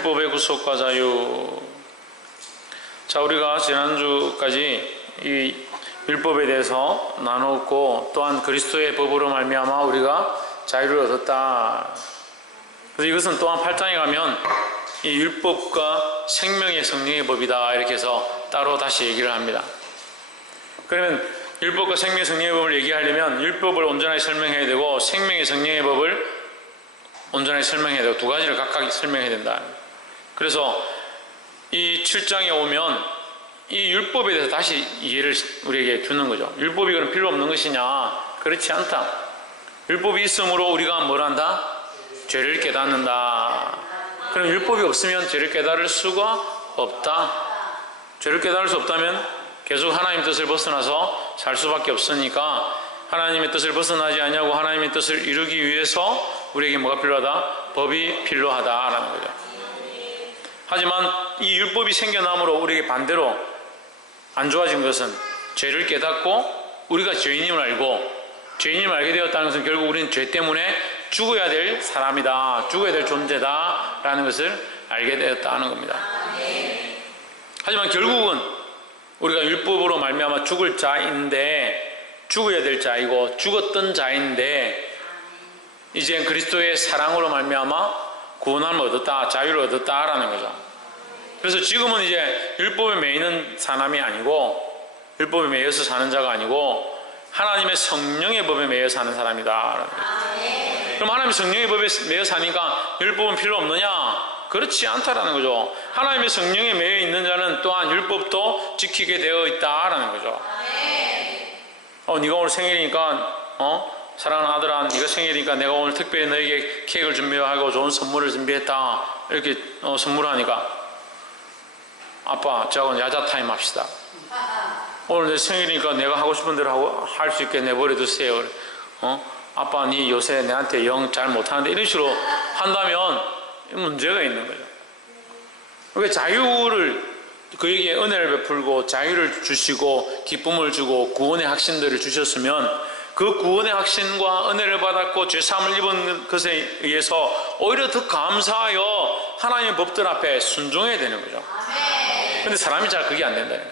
율법의 구속과 자유. 자, 우리가 지난주까지 이 율법에 대해서 나눴고, 또한 그리스도의 법으로 말미암아 우리가 자유를 얻었다. 그래서 이것은 또한 8장에 가면 이 율법과 생명의 성령의 법이다, 이렇게 해서 따로 다시 얘기를 합니다. 그러면 율법과 생명의 성령의 법을 얘기하려면 율법을 온전하게 설명해야 되고 생명의 성령의 법을 온전하게 설명해야 되고, 두 가지를 각각 설명해야 된다. 그래서 이 7장에 오면 이 율법에 대해서 다시 이해를 우리에게 주는 거죠. 율법이 그럼 필요 없는 것이냐? 그렇지 않다. 율법이 있으므로 우리가 뭘 한다? 죄를 깨닫는다. 그럼 율법이 없으면 죄를 깨달을 수가 없다. 죄를 깨달을 수 없다면 계속 하나님의 뜻을 벗어나서 살 수밖에 없으니까 하나님의 뜻을 벗어나지 않냐고 하나님의 뜻을 이루기 위해서 우리에게 뭐가 필요하다? 법이 필요하다라는 거죠. 하지만 이 율법이 생겨남으로 우리에게 반대로 안 좋아진 것은 죄를 깨닫고 우리가 죄인임을 알고, 죄인임을 알게 되었다는 것은 결국 우리는 죄 때문에 죽어야 될 사람이다, 죽어야 될 존재다라는 것을 알게 되었다는 겁니다. 하지만 결국은 우리가 율법으로 말미암아 죽을 자인데, 죽어야 될 자이고 죽었던 자인데, 이제 그리스도의 사랑으로 말미암아 구원함을 얻었다, 자유를 얻었다라는 거죠. 그래서 지금은 이제 율법에 매이는 사람이 아니고, 율법에 매여서 사는 자가 아니고 하나님의 성령의 법에 매여 사는 사람이다. 그럼 하나님의 성령의 법에 매여 사니까 율법은 필요 없느냐? 그렇지 않다라는 거죠. 하나님의 성령에 매여 있는 자는 또한 율법도 지키게 되어 있다라는 거죠. 네가 오늘 생일이니까 사랑하는 아들아, 네가 생일이니까 내가 오늘 특별히 너에게 케이크를 준비하고 좋은 선물을 준비했다, 이렇게 선물하니까 아빠, 저하고 야자 타임 합시다. 오늘 내 생일이니까 내가 하고 싶은 대로 할 수 있게 내버려 두세요. 아빠, 네 요새 내한테 영 잘 못하는데, 이런 식으로 한다면 문제가 있는 거죠. 그러니까 자유를, 그에게 은혜를 베풀고 자유를 주시고 기쁨을 주고 구원의 확신들을 주셨으면 그 구원의 확신과 은혜를 받았고 죄사함을 입은 것에 의해서 오히려 더 감사하여 하나님의 법들 앞에 순종해야 되는 거죠. 그런데 사람이 잘 그게 안 된다.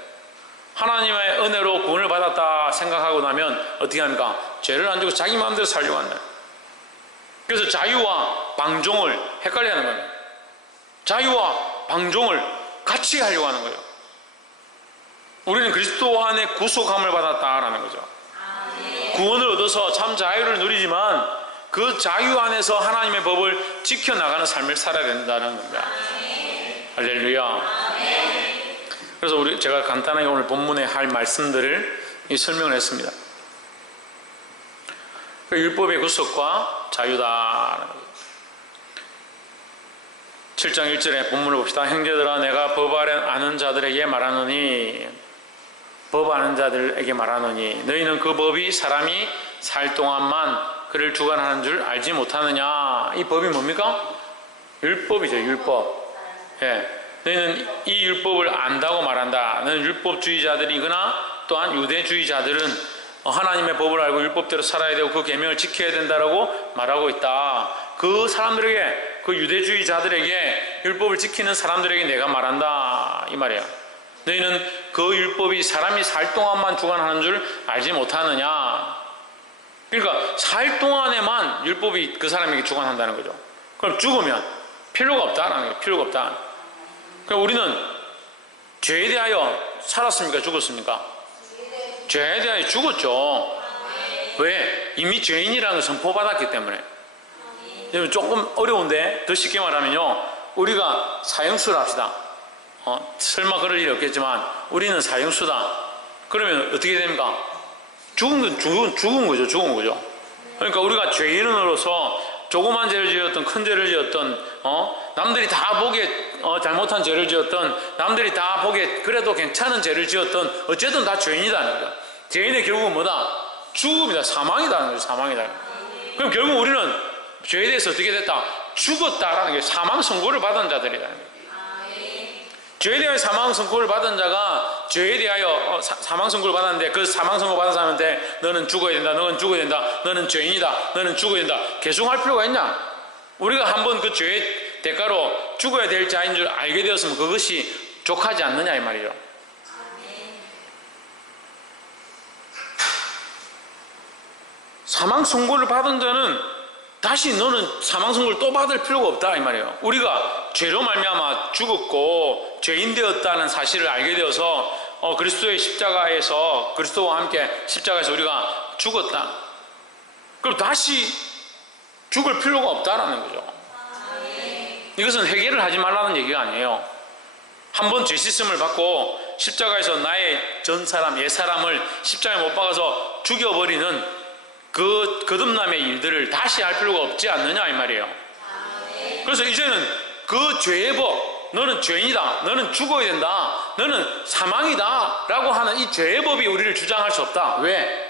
하나님의 은혜로 구원을 받았다 생각하고 나면 어떻게 합니까? 죄를 안 지고 자기 마음대로 살려고 한다. 그래서 자유와 방종을 헷갈려 하는 겁니다. 자유와 방종을 같이 하려고 하는 거예요. 우리는 그리스도 안에 구속함을 받았다라는 거죠. 구원을 얻어서 참 자유를 누리지만 그 자유 안에서 하나님의 법을 지켜나가는 삶을 살아야 된다는 겁니다. 할렐루야. 그래서 제가 간단하게 오늘 본문에 할 말씀들을 설명을 했습니다. 율법의 구속과 자유다. 7장 1절에 본문을 봅시다. 형제들아, 내가 법 아는 자들에게 말하노니, 법 아는 자들에게 말하노니 너희는 그 법이 사람이 살 동안만 그를 주관하는 줄 알지 못하느냐. 이 법이 뭡니까? 율법이죠. 율법. 너희는 이 율법을 안다고 말한다. 너는 율법주의자들이거나 또한 유대주의자들은 하나님의 법을 알고 율법대로 살아야 되고 그 계명을 지켜야 된다라고 말하고 있다. 그 사람들에게, 그 유대주의자들에게, 율법을 지키는 사람들에게 내가 말한다, 이 말이야. 너희는 그 율법이 사람이 살 동안만 주관하는 줄 알지 못하느냐. 그러니까 살 동안에만 율법이 그 사람에게 주관한다는 거죠. 그럼 죽으면 필요가 없다라는 거예요. 필요가 없다. 그러니까 우리는 죄에 대하여 살았습니까? 죽었습니까? 죄에 대하여 죽었죠. 왜? 이미 죄인이라는 걸 선포받았기 때문에. 조금 어려운데 더 쉽게 말하면요, 우리가 사형수를 합시다. 설마 그럴 일이 없겠지만 우리는 사형수다. 그러면 어떻게 됩니까? 죽은 거죠. 죽은 거죠. 그러니까 우리가 죄인으로서 조그만 죄를 지었던, 큰 죄를 지었던, 남들이 다 보기에 잘못한 죄를 지었던, 남들이 다 보기에 그래도 괜찮은 죄를 지었던, 어쨌든 다 죄인이다는 거죠. 죄인의 결국은 뭐다? 죽음이다. 사망이다는 거죠. 사망이다. 그럼 결국 우리는 죄에 대해서 어떻게 됐다? 죽었다라는 게 사망 선고를 받은 자들이라는 거예요. 죄에 대하여 사망 선고를 받은 자가 죄에 대하여 사망 선고를 받았는데, 그 사망 선고 받은 사람한테 너는 죽어야 된다, 너는 죽어야 된다, 너는 죄인이다, 너는 죽어야 된다 계속 할 필요가 있냐? 우리가 한번 그 죄에 대가로 죽어야 될 자인 줄 알게 되었으면 그것이 족하지 않느냐 이 말이죠. 사망 선고를 받은 자는 다시 너는 사망 선고를 또 받을 필요가 없다 이 말이에요. 우리가 죄로 말미암아 죽었고 죄인 되었다는 사실을 알게 되어서 그리스도의 십자가에서 그리스도와 함께 십자가에서 우리가 죽었다. 그럼 다시 죽을 필요가 없다라는 거죠. 이것은 회개를 하지 말라는 얘기가 아니에요. 한번 죄 씻음을 받고 십자가에서 나의 전 사람, 옛 사람을 십자가에 못 박아서 죽여버리는 그 거듭남의 일들을 다시 할 필요가 없지 않느냐 이 말이에요. 그래서 이제는 그 죄의 법, 너는 죄인이다, 너는 죽어야 된다, 너는 사망이다 라고 하는 이 죄의 법이 우리를 주장할 수 없다. 왜?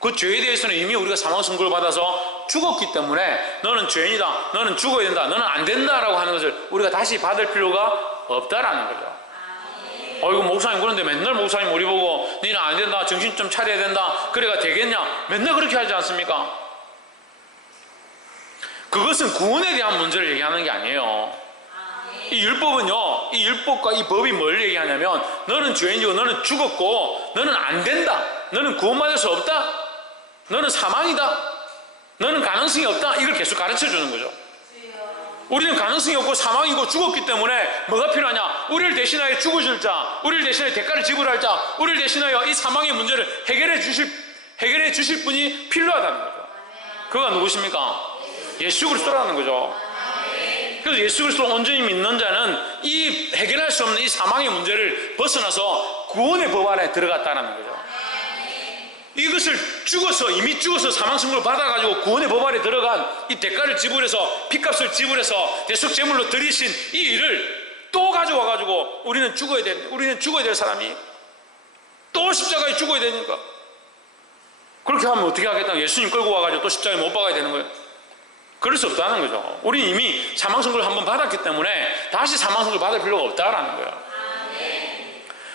그 죄에 대해서는 이미 우리가 사망 선고를 받아서 죽었기 때문에 너는 죄인이다, 너는 죽어야 된다, 너는 안 된다 라고 하는 것을 우리가 다시 받을 필요가 없다라는 거죠. 이거 목사님 그런데 맨날 목사님 우리 보고 너는 안 된다, 정신 좀 차려야 된다, 그래가 되겠냐, 맨날 그렇게 하지 않습니까? 그것은 구원에 대한 문제를 얘기하는 게 아니에요. 이 율법은요, 이 율법과 이 법이 뭘 얘기하냐면 너는 죄인이고 너는 죽었고 너는 안 된다, 너는 구원받을 수 없다, 너는 사망이다, 너는 가능성이 없다, 이걸 계속 가르쳐 주는 거죠. 우리는 가능성이 없고 사망이고 죽었기 때문에 뭐가 필요하냐? 우리를 대신하여 죽어줄 자, 우리를 대신하여 대가를 지불할 자, 우리를 대신하여 이 사망의 문제를 해결해 주실 분이 필요하다는 거죠. 그가 누구십니까? 예수 그리스도라는 거죠. 그래서 예수 그리스도를 온전히 믿는 자는 이 해결할 수 없는 이 사망의 문제를 벗어나서 구원의 법 안에 들어갔다는 거죠. 이것을 이미 죽어서 사망 선고를 받아가지고 구원의 법 안에 들어간 이 대가를 지불해서 핏값을 지불해서 대속 제물로 드리신 이 일을 또 가져와가지고 우리는 죽어야 될 사람이 또 십자가에 죽어야 되니까 그렇게 하면 어떻게 하겠다? 예수님 끌고 와가지고 또 십자가에 못 박아야 되는 거예요. 그럴 수 없다는 거죠. 우리 이미 사망 선고를 한번 받았기 때문에 다시 사망 선고를 받을 필요가 없다라는 거예요.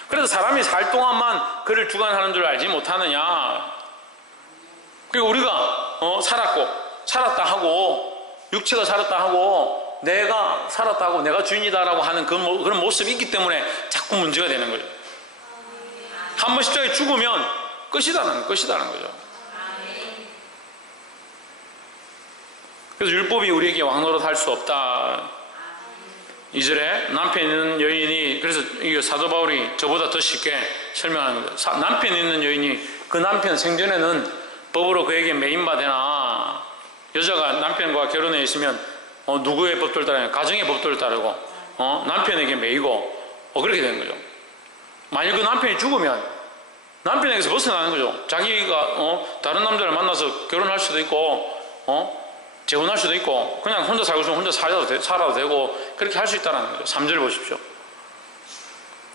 그래서 사람이 살 동안만 그를 주관하는 줄 알지 못하느냐. 그리고 우리가 살았다 하고 육체가 살았다 하고 내가 살았다 하고 내가 주인이다라고 하는 그런 모습이 있기 때문에 자꾸 문제가 되는 거죠. 한번 십자가에 죽으면 끝이다는 거죠. 그래서 율법이 우리에게 왕노릇 할 수 없다. 2절에 남편 있는 여인이, 그래서 이게 사도 바울이 저보다 더 쉽게 설명하는 거죠. 남편 있는 여인이 그 남편 생전에는 법으로 그에게 매인바되나, 여자가 남편과 결혼해 있으면 누구의 법도를 따르냐? 가정의 법도를 따르고 남편에게 매이고 그렇게 되는 거죠. 만약 그 남편이 죽으면 남편에게서 벗어나는 거죠. 자기가 다른 남자를 만나서 결혼할 수도 있고 재혼할 수도 있고 그냥 혼자 살고 싶으면 혼자 살아도 되고 그렇게 할 수 있다는 거죠. 3절 보십시오.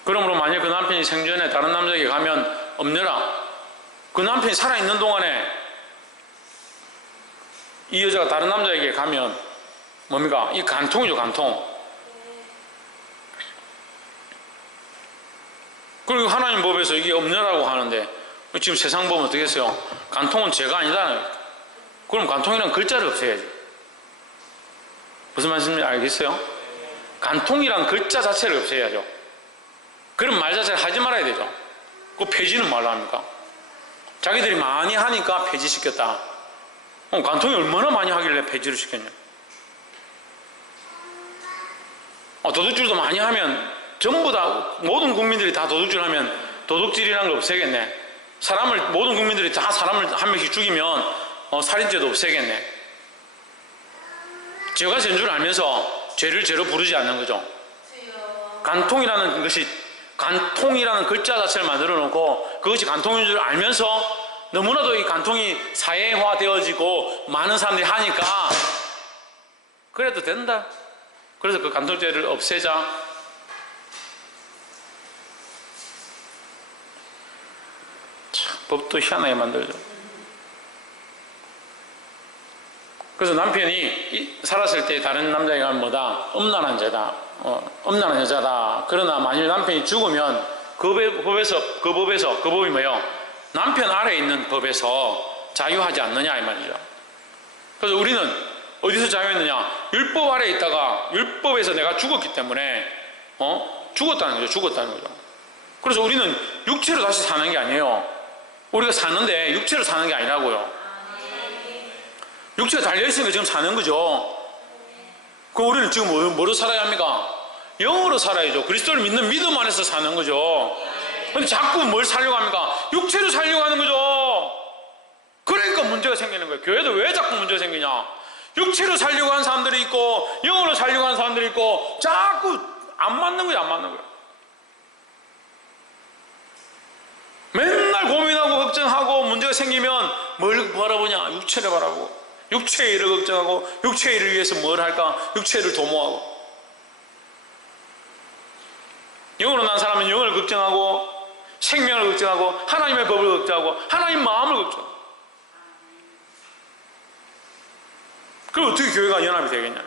그러므로 만약 그 남편이 생전에 다른 남자에게 가면 없느라, 그 남편이 살아있는 동안에 이 여자가 다른 남자에게 가면 뭡니까? 이 간통이죠, 간통. 그리고 하나님 법에서 이게 없느라고 하는데 지금 세상 법은 어떻게 했어요? 간통은 죄가 아니다. 그럼 간통이라는 글자를 없애야지. 무슨 말씀인지 알겠어요? 간통이란 글자 자체를 없애야죠. 그런 말 자체를 하지 말아야 되죠. 그 폐지는 말로 합니까? 자기들이 많이 하니까 폐지시켰다. 간통이 얼마나 많이 하길래 폐지를 시켰냐. 도둑질도 많이 하면 전부 다 모든 국민들이 다 도둑질하면 도둑질이라는 걸 없애겠네. 모든 국민들이 다 사람을 한 명씩 죽이면 살인죄도 없애겠네. 죄가 죄인 줄 알면서 죄를 죄로 부르지 않는 거죠. 간통이라는 글자 자체를 만들어 놓고 그것이 간통인 줄 알면서 너무나도 이 간통이 사회화 되어지고 많은 사람들이 하니까 그래도 된다. 그래서 그 간통죄를 없애자. 참, 법도 희한하게 만들죠. 그래서 남편이 살았을 때 다른 남자에게 가면 뭐다? 음란한 죄다. 음란한 여자다. 그러나 만일 남편이 죽으면 그 법이 뭐예요? 남편 아래에 있는 법에서 자유하지 않느냐 이 말이죠. 그래서 우리는 어디서 자유했느냐? 율법 아래에 있다가 율법에서 내가 죽었기 때문에 죽었다는 거죠. 죽었다는 거죠. 그래서 우리는 육체로 다시 사는 게 아니에요. 우리가 사는데 육체로 사는 게 아니라고요. 육체가 달려있으니까 지금 사는 거죠. 그럼 우리는 지금 뭐로 살아야 합니까? 영으로 살아야죠. 그리스도를 믿는 믿음 안에서 사는 거죠. 근데 자꾸 뭘 살려고 합니까? 육체로 살려고 하는 거죠. 그러니까 문제가 생기는 거예요. 교회도 왜 자꾸 문제가 생기냐? 육체로 살려고 하는 사람들이 있고 영으로 살려고 하는 사람들이 있고 자꾸 안 맞는 거예요. 안 맞는 거예요. 맨날 고민하고 걱정하고 문제가 생기면 뭘 바라보냐? 육체를 바라보고 육체의 일을 걱정하고 육체의 일을 위해서 뭘 할까? 육체를 도모하고 영으로 난 사람은 영을 걱정하고 생명을 걱정하고 하나님의 법을 걱정하고 하나님 마음을 걱정하고 그럼 어떻게 교회가 연합이 되겠냐?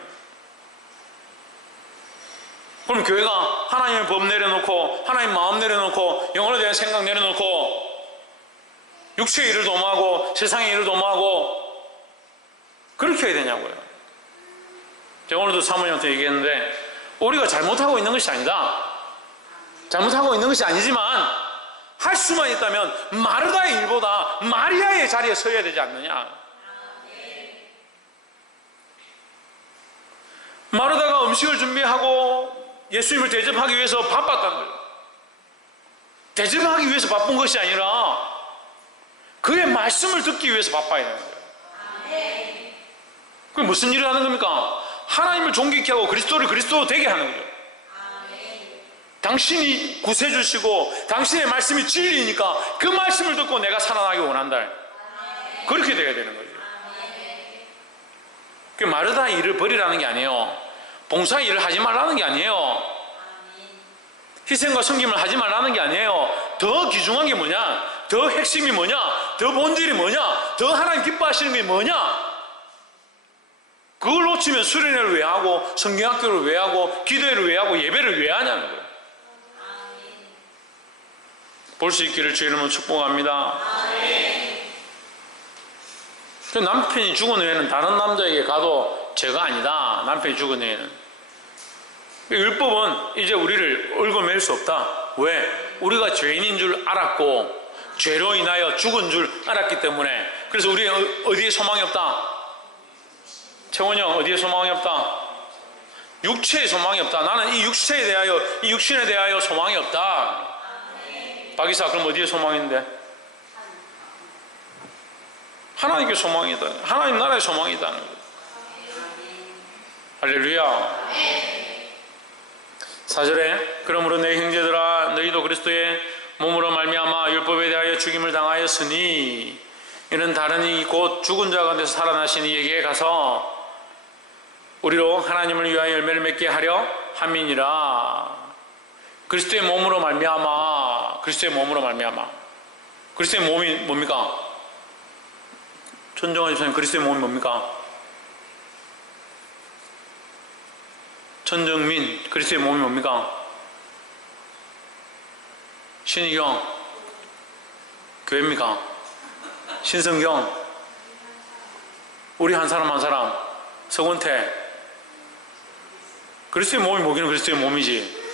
그럼 교회가 하나님의 법 내려놓고 하나님 마음 내려놓고 영혼에 대한 생각 내려놓고 육체의 일을 도모하고 세상의 일을 도모하고 그렇게 해야 되냐고요. 제가 오늘도 사모님한테 얘기했는데 우리가 잘못하고 있는 것이 아니다. 잘못하고 있는 것이 아니지만 할 수만 있다면 마르다의 일보다 마리아의 자리에 서야 되지 않느냐. 마르다가 음식을 준비하고 예수님을 대접하기 위해서 바빴다는 거예요. 대접하기 위해서 바쁜 것이 아니라 그의 말씀을 듣기 위해서 바빠야 되는 거예요. 그게 무슨 일을 하는 겁니까? 하나님을 존귀케 하고 그리스도를 그리스도 되게 하는 거죠. 당신이 구세주시고 당신의 말씀이 진리니까 그 말씀을 듣고 내가 살아나기 원한다. 그렇게 돼야 되는 거죠. 그 마르다 일을 버리라는 게 아니에요. 봉사 일을 하지 말라는 게 아니에요. 희생과 섬김을 하지 말라는 게 아니에요. 더 귀중한 게 뭐냐? 더 핵심이 뭐냐? 더 본질이 뭐냐? 더 하나님 기뻐하시는 게 뭐냐? 그걸 놓치면 수련회를 왜 하고 성경학교를 왜 하고 기도회를 왜 하고 예배를 왜 하냐는 거예요. 볼 수 있기를 주의 이름으로 축복합니다. 그 남편이 죽은 후에는 다른 남자에게 가도 죄가 아니다. 남편이 죽은 후에는. 율법은 이제 우리를 얽어맬 수 없다. 왜? 우리가 죄인인 줄 알았고 죄로 인하여 죽은 줄 알았기 때문에. 그래서 우리는 어디에 소망이 없다? 채원이 형, 어디에 소망이 없다? 육체에 소망이 없다. 나는 이 육체에 대하여, 이 육신에 대하여 소망이 없다. 박이사, 그럼 어디에 소망이 있는데? 하나님께 소망이 있다. 하나님 나라에 소망이 있다는 거예요. 할렐루야. 4절에 그러므로 내 형제들아 너희도 그리스도의 몸으로 말미암아 율법에 대하여 죽임을 당하였으니 이는 다른 이 곧 죽은 자 가운데서 살아나신 이에게 가서 우리로 하나님을 위하여 열매를 맺게 하려 함이니라. 그리스도의 몸으로 말미암아, 그리스도의 몸으로 말미암아. 그리스도의 몸이 뭡니까? 천정환 집사님, 그리스도의 몸이 뭡니까? 천정민, 그리스도의 몸이 뭡니까? 신희경, 교회입니까? 신성경, 우리 한 사람 한 사람, 서건태. 그리스도의 몸이 뭐기는 그리스도의 몸이지.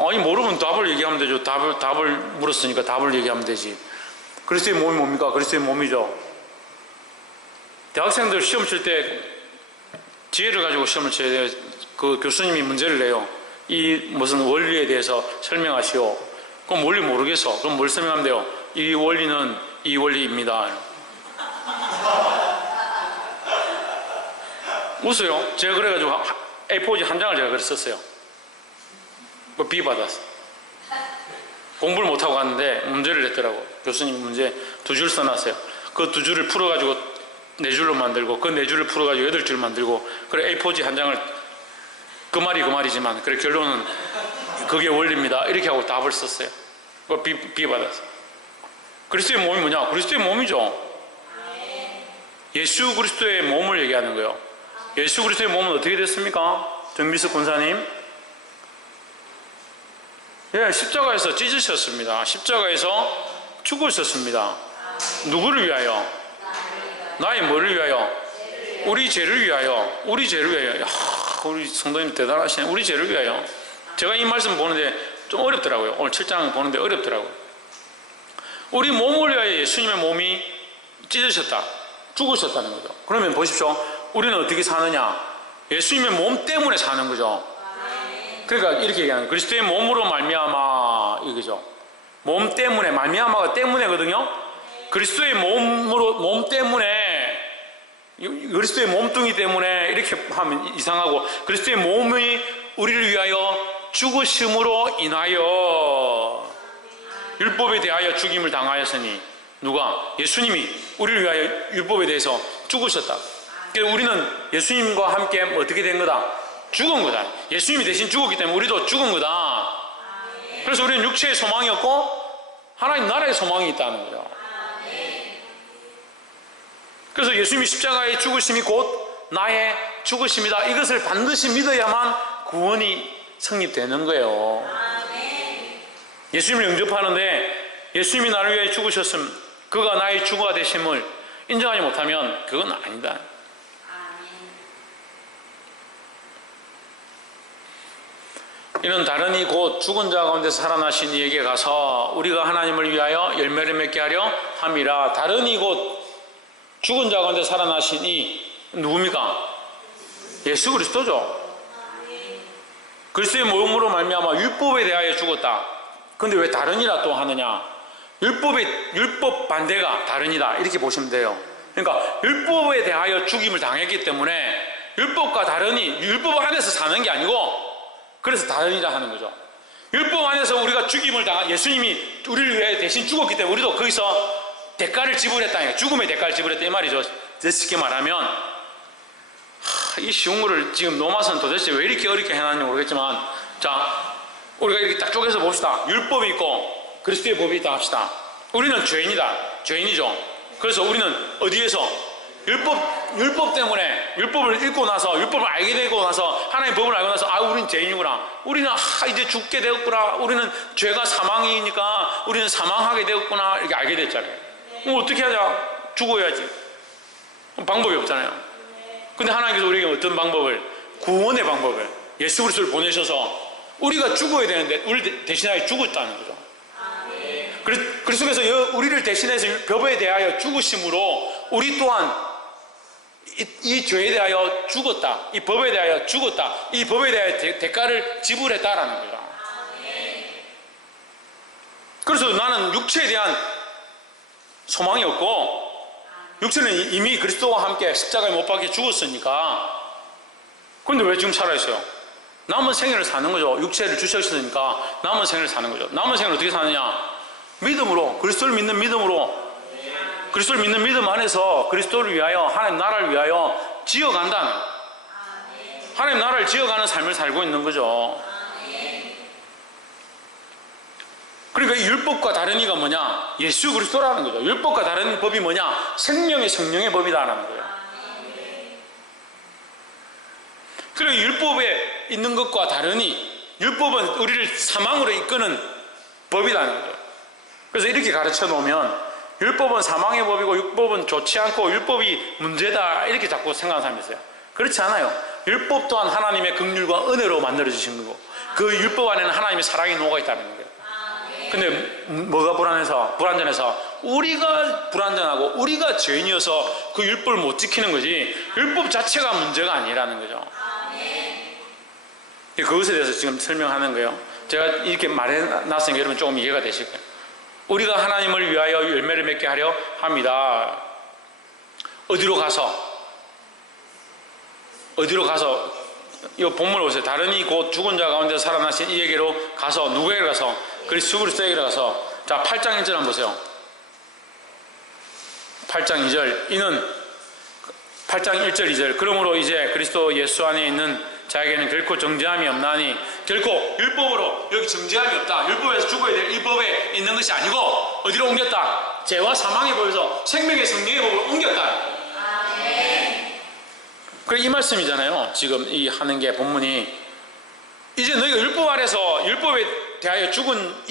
아니 모르면 답을 얘기하면 되죠. 답을 물었으니까 답을 얘기하면 되지. 그리스도의 몸이 뭡니까? 그리스도의 몸이죠. 대학생들 시험 칠 때 지혜를 가지고 시험을 쳐야 돼요. 그 교수님이 문제를 내요. 이 무슨 원리에 대해서 설명하시오. 그럼 원리 모르겠어. 그럼 뭘 설명하면 돼요? 이 원리는 이 원리입니다. 웃어요. 제가 그래가지고 A4지 한 장을 제가 그랬었어요. 그 B 받았어. 공부를 못하고 갔는데 문제를 냈더라고. 교수님 문제 2줄 써놨어요. 그 2줄을 풀어가지고 4줄로 만들고 그 4줄을 풀어가지고 8줄 만들고 그래 A4지 한 장을 그 말이 그 말이지만 그래 결론은 그게 원리입니다. 이렇게 하고 답을 썼어요. 그 B 받았어. 그리스도의 몸이 뭐냐? 그리스도의 몸이죠. 예수 그리스도의 몸을 얘기하는 거예요. 예수 그리스도의 몸은 어떻게 됐습니까? 정미숙 권사님. 예, 십자가에서 찢으셨습니다. 십자가에서 죽으셨습니다. 누구를 위하여? 나의 뭐를 위하여? 우리 죄를 위하여. 우리 죄를 위하여. 야, 우리 성도님 대단하시네. 우리 죄를 위하여. 제가 이 말씀 보는데 좀 어렵더라고요. 오늘 7장 보는데 어렵더라고요. 우리 몸을 위하여 예수님의 몸이 찢으셨다, 죽으셨다는 거죠. 그러면 보십시오. 우리는 어떻게 사느냐? 예수님의 몸 때문에 사는 거죠. 그러니까 이렇게 얘기하는 거예요. 그리스도의 몸으로 말미암아, 이거죠. 몸 때문에, 말미암아가 때문에거든요. 그리스도의 몸 때문에, 그리스도의 몸뚱이 때문에 이렇게 하면 이상하고, 그리스도의 몸이 우리를 위하여 죽으심으로 인하여 율법에 대하여 죽임을 당하였으니, 누가? 예수님이 우리를 위하여 율법에 대해서 죽으셨다. 그러니까 우리는 예수님과 함께 어떻게 된 거다? 죽은 거다. 예수님이 대신 죽었기 때문에 우리도 죽은 거다. 그래서 우리는 육체의 소망이 없고 하나님 나라의 소망이 있다는 거죠. 그래서 예수님이 십자가의 죽으심이 곧 나의 죽으심이다. 이것을 반드시 믿어야만 구원이 성립되는 거예요. 예수님을 영접하는데 예수님이 나를 위해 죽으셨음, 그가 나의 주가 되심을 인정하지 못하면 그건 아니다. 이는 다른이 곧 죽은 자 가운데서 살아나신 이에게 가서 우리가 하나님을 위하여 열매를 맺게 하려 함이라. 다른이 곧 죽은 자 가운데 살아나신 이 누굽니까? 예수 그리스도죠. 그리스도의 몸으로 말미암아 율법에 대하여 죽었다. 근데 왜 다른이라 또 하느냐? 율법 반대가 다른이다, 이렇게 보시면 돼요. 그러니까 율법에 대하여 죽임을 당했기 때문에 율법과 다른이, 율법 안에서 사는 게 아니고 그래서 다른이라 하는 거죠. 율법 안에서 우리가 죽임을 당한, 예수님이 우리를 위해 대신 죽었기 때문에 우리도 거기서 대가를 지불했다, 죽음의 대가를 지불했다, 이 말이죠. 쉽게 말하면 이 쉬운 거를 지금 노마서는 도대체 왜 이렇게 어렵게 해놨는지 모르겠지만, 자, 우리가 이렇게 딱 쪼개서 봅시다. 율법이 있고 그리스도의 법이 있다 합시다. 우리는 죄인이죠. 그래서 우리는 어디에서? 율법 때문에, 율법을 읽고 나서, 율법을 알게 되고 나서, 하나님의 법을 알고 나서, 우리는 죄인이구나, 우리는 이제 죽게 되었구나, 우리는 죄가 사망이니까 우리는 사망하게 되었구나, 이렇게 알게 됐잖아요. 어떻게 하자? 죽어야지. 방법이 없잖아요. 근데 하나님께서 우리에게 어떤 방법을? 구원의 방법을, 예수 그리스도를 보내셔서 우리가 죽어야 되는데 우리 대신하여 죽었다는 거죠. 그리스도께서 우리를 대신해서 법에 대하여 죽으심으로 우리 또한 이 죄에 대하여 죽었다, 이 법에 대하여 죽었다, 이 법에 대하여 대가를 지불했다라는 거죠. 그래서 나는 육체에 대한 소망이 없고, 육체는 이미 그리스도와 함께 십자가에 못 박혀 죽었으니까. 그런데 왜 지금 살아있어요? 남은 생애를 사는 거죠. 육체를 주셨으니까 남은 생애를 사는 거죠. 남은 생애를 어떻게 사느냐? 믿음으로, 그리스도를 믿는 믿음으로, 그리스도를 믿는 믿음 안에서 그리스도를 위하여, 하나님 나라를 위하여 지어간다는, 하나님 나라를 지어가는 삶을 살고 있는 거죠. 그러니까 이 율법과 다른 이가 뭐냐? 예수 그리스도라는 거죠. 율법과 다른 법이 뭐냐? 생명의 성령의 법이다라는 거예요. 그리고 율법에 있는 것과 다르니 율법은 우리를 사망으로 이끄는 법이라는 거죠. 그래서 이렇게 가르쳐 놓으면 율법은 사망의 법이고 율법은 좋지 않고 율법이 문제다, 이렇게 자꾸 생각하는 사람이 있어요. 그렇지 않아요. 율법 또한 하나님의 긍휼과 은혜로 만들어주신 거고, 그 율법 안에는 하나님의 사랑이 녹아 있다는 거예요. 근데 뭐가 불완전해서 우리가 불완전하고 우리가 죄인이어서 그 율법을 못 지키는 거지, 율법 자체가 문제가 아니라는 거죠. 그것에 대해서 지금 설명하는 거예요. 제가 이렇게 말해놨으니까 여러분 조금 이해가 되실 거예요. 우리가 하나님을 위하여 열매를 맺게 하려 합니다. 어디로 가서 이 본문을 보세요. 다른이 곧 죽은 자 가운데 살아나신 이에게로 가서, 누구에게 가서? 그리스도에게 가서. 자, 8장 1절 한번 보세요. 8장 2절. 이는 8장 1절 2절. 그러므로 이제 그리스도 예수 안에 있는 자에게는 결코 정죄함이 없나니, 결코 율법으로 여기 정죄함이 없다, 율법에서 죽어야 될 이 법에 있는 것이 아니고 어디로 옮겼다? 죄와 사망의 법에서 생명의 성령의 법으로 옮겼다. 그래, 이 말씀이잖아요. 지금 이 하는 게 본문이, 이제 너희가 율법 아래서 율법에 대하여 죽은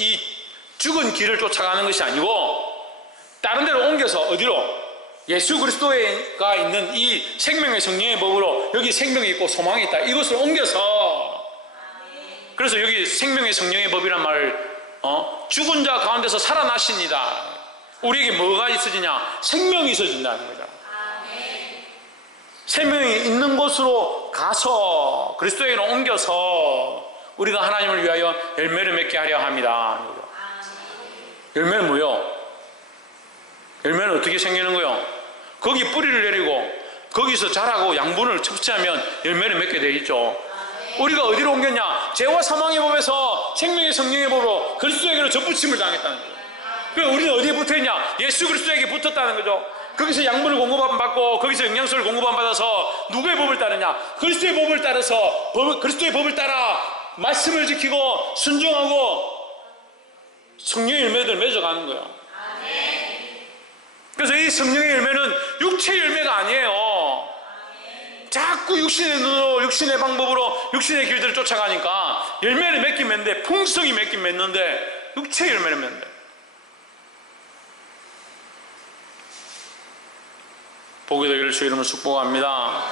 길을 쫓아가는 것이 아니고 다른 데로 옮겨서 어디로? 예수 그리스도가 있는 이 생명의 성령의 법으로 여기 생명이 있고 소망이 있다. 이것을 옮겨서, 그래서 여기 생명의 성령의 법이란 말을 죽은 자 가운데서 살아나십니다. 우리에게 뭐가 있어지냐? 생명이 있어진다는 거죠. 생명이 있는 곳으로 가서 그리스도에게로 옮겨서 우리가 하나님을 위하여 열매를 맺게 하려 합니다. 열매는 뭐요? 열매는 어떻게 생기는 거요? 거기 뿌리를 내리고 거기서 자라고 양분을 섭취하면 열매를 맺게 되어 있죠. 우리가 어디로 옮겼냐? 죄와 사망의 법에서 생명의 성령의 법으로 그리스도에게로 접붙임을 당했다는 거예요. 그럼 우리는 어디에 붙어있냐? 예수 그리스도에게 붙었다는 거죠. 거기서 양분을 공급함 받고 거기서 영양소를 공급함 받아서 누구의 법을 따르냐? 그리스도의 법을 따라서 그리스도의 법을 따라 말씀을 지키고 순종하고 성령의 열매들을 맺어가는 거예요. 그래서 이 성령의 열매는 육체의 열매가 아니에요. 자꾸 육신의 눈으로 육신의 방법으로 육신의 길들을 쫓아가니까 열매를 맺긴 맺는데, 풍성이 맺긴 맺는데 육체의 열매를 맺는데, 복이 되기를 주 이름으로 축복합니다.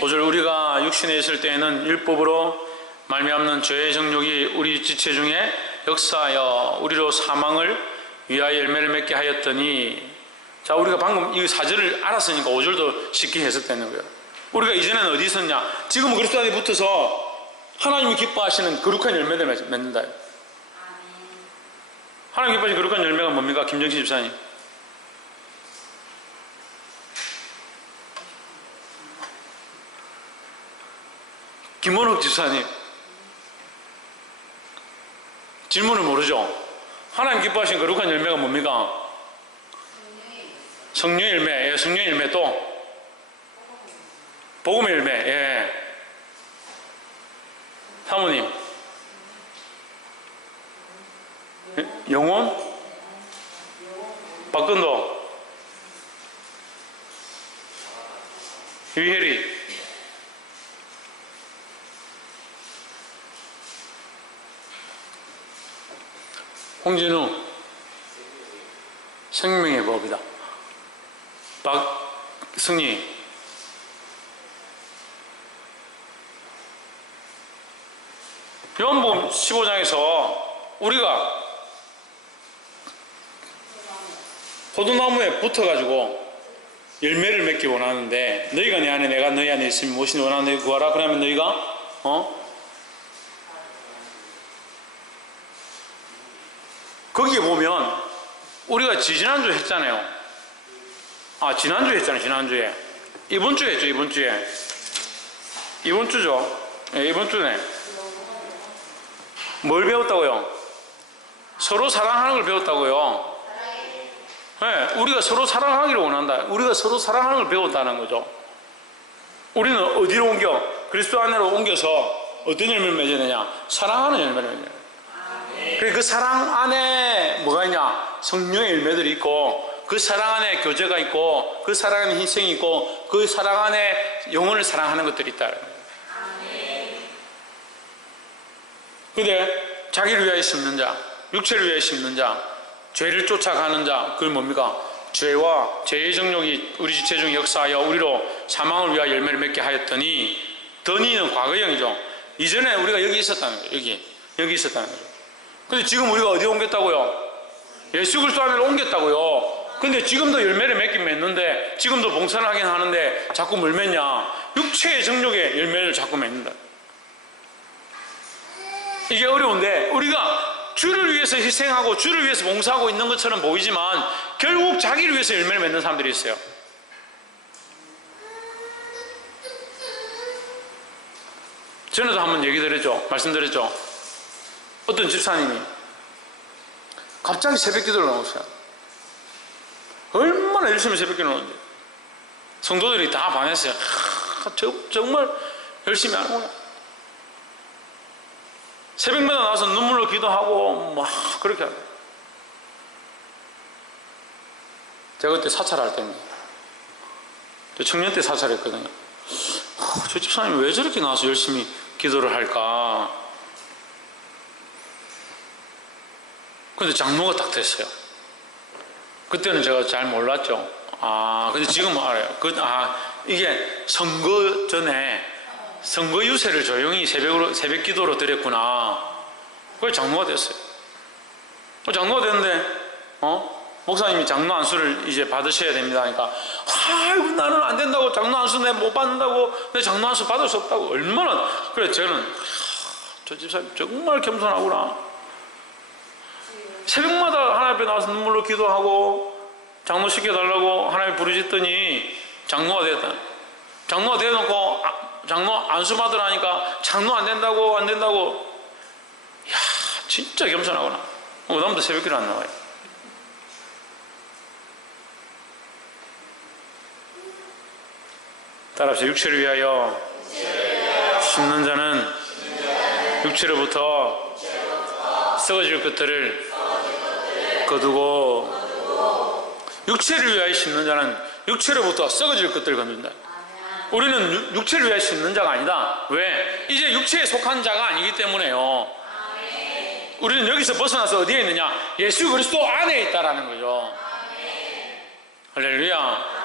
5절, 우리가 육신에 있을 때에는 율법으로 말미암는 죄의 정욕이 우리 지체 중에 역사하여 우리로 사망을 위하여 열매를 맺게 하였더니, 자, 우리가 방금 이 4절을 알았으니까 5절도 쉽게 해석되는 거예요. 우리가 이전에는 어디 있었냐? 지금은 그리스도 안에 붙어서 하나님이 기뻐하시는 거룩한 열매를 맺는다. 하나님 기뻐하시는 거룩한 열매가 뭡니까? 김정신 집사님. 김원욱 집사님. 질문을 모르죠? 하나님 기뻐하시는 거룩한 열매가 뭡니까? 성령의 열매. 예, 성령의 열매. 또 복음의 열매. 예. 사모님. 영혼? 박근도. 유혜리. 홍진우. 생명의 법이다. 박승희. 요한복음 15장에서 우리가 포도나무에 붙어가지고 열매를 맺기 원하는데, 너희가 내 안에 내가 너희 안에 있으면 무엇이 원하는 너희 구하라. 그러면 너희가 거기에 보면 우리가 지난주 했잖아요. 지난주에 했잖아요. 지난주에. 이번 주에 했죠. 이번 주에. 이번 주죠. 네, 이번 주네. 뭘 배웠다고요? 서로 사랑하는 걸 배웠다고요. 네, 우리가 서로 사랑하기를 원한다. 우리가 서로 사랑하는 걸 배웠다는 거죠. 우리는 어디로 옮겨? 그리스도 안으로 옮겨서 어떤 열매를 맺어내냐? 사랑하는 열매를 맺어내냐. 그 사랑 안에 뭐가 있냐? 성령의 열매들이 있고, 그 사랑 안에 교제가 있고, 그 사랑 안에 희생이 있고, 그 사랑 안에 영혼을 사랑하는 것들이 있다. 근데 자기를 위하여 심는 자, 육체를 위하여 심는 자, 죄를 쫓아가는 자, 그건 뭡니까? 죄와 죄의 정욕이 우리 지체 중에 역사하여 우리로 사망을 위하여 열매를 맺게 하였더니, 더니는 과거형이죠. 이전에 우리가 여기 있었다는 거예요. 여기 있었다는 거죠. 근데 지금 우리가 어디에 옮겼다고요? 예수 그리스도 안으로 옮겼다고요. 근데 지금도 열매를 맺긴 맺는데, 지금도 봉사를 하긴 하는데 자꾸 뭘 맺냐? 육체의 정욕의 열매를 자꾸 맺는다. 이게 어려운데, 우리가 주를 위해서 희생하고 주를 위해서 봉사하고 있는 것처럼 보이지만 결국 자기를 위해서 열매를 맺는 사람들이 있어요. 전에도 한번 얘기 드렸죠. 말씀드렸죠. 어떤 집사님이 갑자기 새벽 기도를 나오세요. 얼마나 열심히 새벽 기도를 나오는지 성도들이 다 반했어요. 정말 열심히 하는구나. 새벽마다 나와서 눈물로 기도하고 막 그렇게 하고. 제가 그때 사찰할 때입니다. 청년 때 사찰했거든요. 저 집사님이 왜 저렇게 나와서 열심히 기도를 할까? 근데 장로가 딱 됐어요. 그때는 제가 잘 몰랐죠. 근데 지금 알아요. 이게 선거 전에 선거 유세를 조용히 새벽 기도로 드렸구나. 그게 장로가 됐어요. 장로가 됐는데, 목사님이 장로 안수를 이제 받으셔야 됩니다. 그러니까, 아이고, 나는 안 된다고, 장로 안수 내 못 받는다고, 내 장로 안수 받을 수 없다고, 얼마나, 그래, 저는, 저 집사님 정말 겸손하구나. 새벽마다 하나님 앞에 나와서 눈물로 기도하고, 장로 시켜달라고 하나님 부르짖더니, 장로가 됐다. 장로가 되어놓고, 장로 안수 받으라니까, 장로 안 된다고, 이야, 진짜 겸손하구나. 그다음부터 새벽기도 안 나와요. 따라서 육체를 위하여 심는 자는 육체로부터 썩어질 것들을 거두고, 육체를 위하여 심는 자는 육체로부터 썩어질 것들을 거둔다. 우리는 육체를 위하여 심는 자가 아니다. 왜? 이제 육체에 속한 자가 아니기 때문에요. 우리는 여기서 벗어나서 어디에 있느냐? 예수 그리스도 안에 있다라는 거죠. 할렐루야.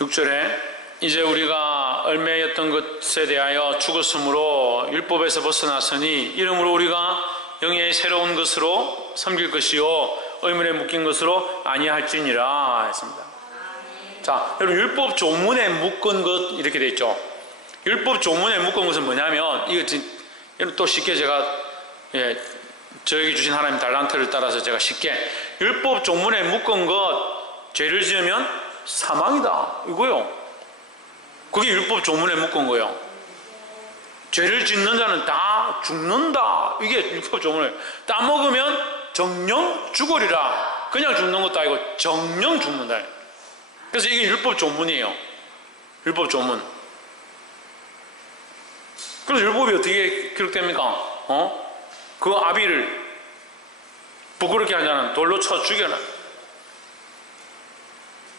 6절에 이제 우리가 얼매였던 것에 대하여 죽었으므로 율법에서 벗어났으니 이러므로 우리가 영의 새로운 것으로 섬길 것이요 의문에 묶인 것으로 아니할지니라 했습니다. 자, 여러분, 율법 조문에 묶은 것 이렇게 돼 있죠. 율법 조문에 묶은 것은 뭐냐면, 이거 또 쉽게 제가 저에게 주신 하나님 달란트를 따라서 제가 쉽게, 율법 조문에 묶은 것, 죄를 지으면 사망이다 이거요. 그게 율법 조문에 묶은 거예요. 죄를 짓는 자는 다 죽는다, 이게 율법 조문에. 따먹으면 정령 죽으리라. 그냥 죽는 것도 아니고 정령 죽는다. 그래서 이게 율법 조문이에요. 율법 조문. 그래서 율법이 어떻게 기록됩니까? 그 아비를 부끄럽게 하는 자는 돌로 쳐 죽여라.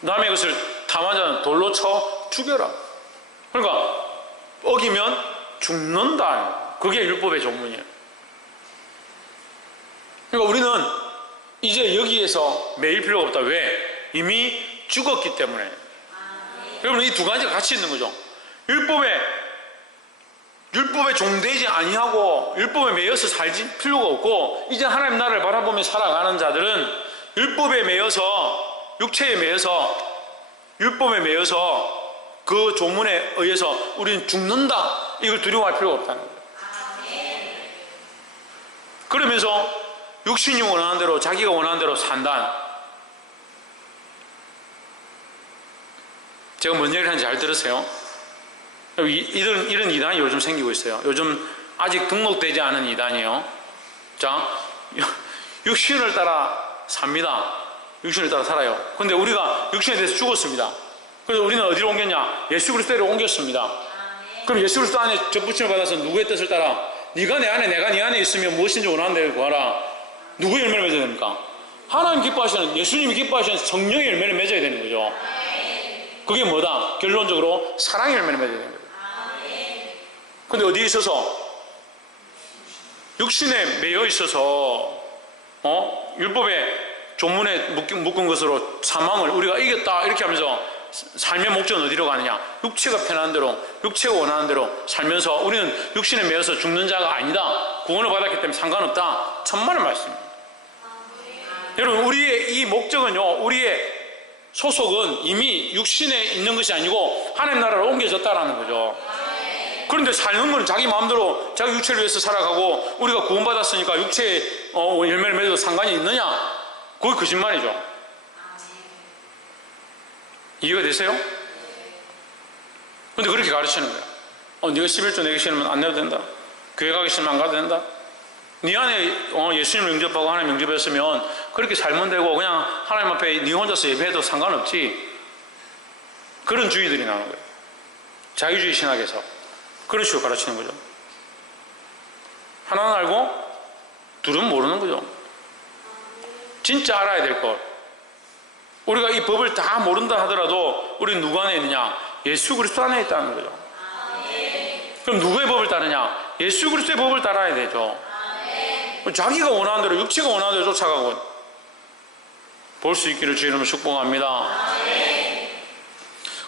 남의 것을 탐한 자는 돌로 쳐 죽여라. 그러니까 어기면 죽는다. 그게 율법의 조문이에요. 그러니까 우리는 이제 여기에서 매일 필요가 없다. 왜? 이미 죽었기 때문에. 여러분, 이 두 가지가 같이 있는 거죠. 율법에 종되지 아니하고 율법에 매여서 살지 필요가 없고, 이제 하나님 나라를 바라보며 살아가는 자들은 율법에 매여서, 육체에 매여서, 율법에 매여서 그 조문에 의해서 우리는 죽는다, 이걸 두려워할 필요가 없다는 거예요. 그러면서 육신이 원하는 대로, 자기가 원하는 대로 산다. 제가 뭔 얘기를 하는지 잘 들으세요? 이런 이단이 요즘 생기고 있어요. 요즘 아직 등록되지 않은 이단이에요. 자, 육신을 따라 삽니다. 육신을 따라 살아요. 근데 우리가 육신에 대해서 죽었습니다. 그래서 우리는 어디로 옮겼냐? 예수 그리스도로 옮겼습니다. 그럼 예수 그리스도 안에 접붙임을 받아서 누구의 뜻을 따라? 네가 내 안에, 내가 네 안에 있으면 무엇인지 원하는 대로 구하라. 누구의 열매를 맺어야 됩니까? 하나님 기뻐하시는, 예수님이 기뻐하시는 성령의 열매를 맺어야 되는 거죠. 그게 뭐다? 결론적으로 사랑의 열매를 맺어야 되는 거예요. 근데 어디에 있어서? 육신에 매여 있어서, 율법의 조문에 묶은 것으로 사망을 우리가 이겼다, 이렇게 하면서 삶의 목적은 어디로 가느냐? 육체가 편한 대로, 육체가 원하는 대로 살면서 우리는 육신에 매여서 죽는 자가 아니다. 구원을 받았기 때문에 상관없다. 천만의 말씀입니다. 여러분, 우리의 이 목적은요, 우리의 소속은 이미 육신에 있는 것이 아니고 하나님 나라로 옮겨졌다라는 거죠. 그런데 사는 건 자기 마음대로 자기 육체를 위해서 살아가고, 우리가 구원받았으니까 육체에 열매를 맺어도 상관이 있느냐? 그게 거짓말이죠. 이해가 되세요? 근데 그렇게 가르치는 거야. 네가 11조 내기 싫으면 안 내도 된다. 교회 가기 싫으면 안 가도 된다. 네 안에 예수님을 영접하고 하나님 영접했으면 그렇게 살면 되고, 그냥 하나님 앞에 네 혼자서 예배해도 상관없지. 그런 주의들이 나오는 거예요. 자유주의 신학에서 그런 식으로 가르치는 거죠. 하나는 알고 둘은 모르는 거죠. 진짜 알아야 될 것. 우리가 이 법을 다 모른다 하더라도 우리는 누구 안에 있느냐? 예수 그리스도 안에 있다는 거죠. 그럼 누구의 법을 따르냐? 예수 그리스도의 법을 따라야 되죠. 자기가 원하는 대로, 육체가 원하는 대로 쫓아가고, 볼 수 있기를 주의 이름으로 축복합니다.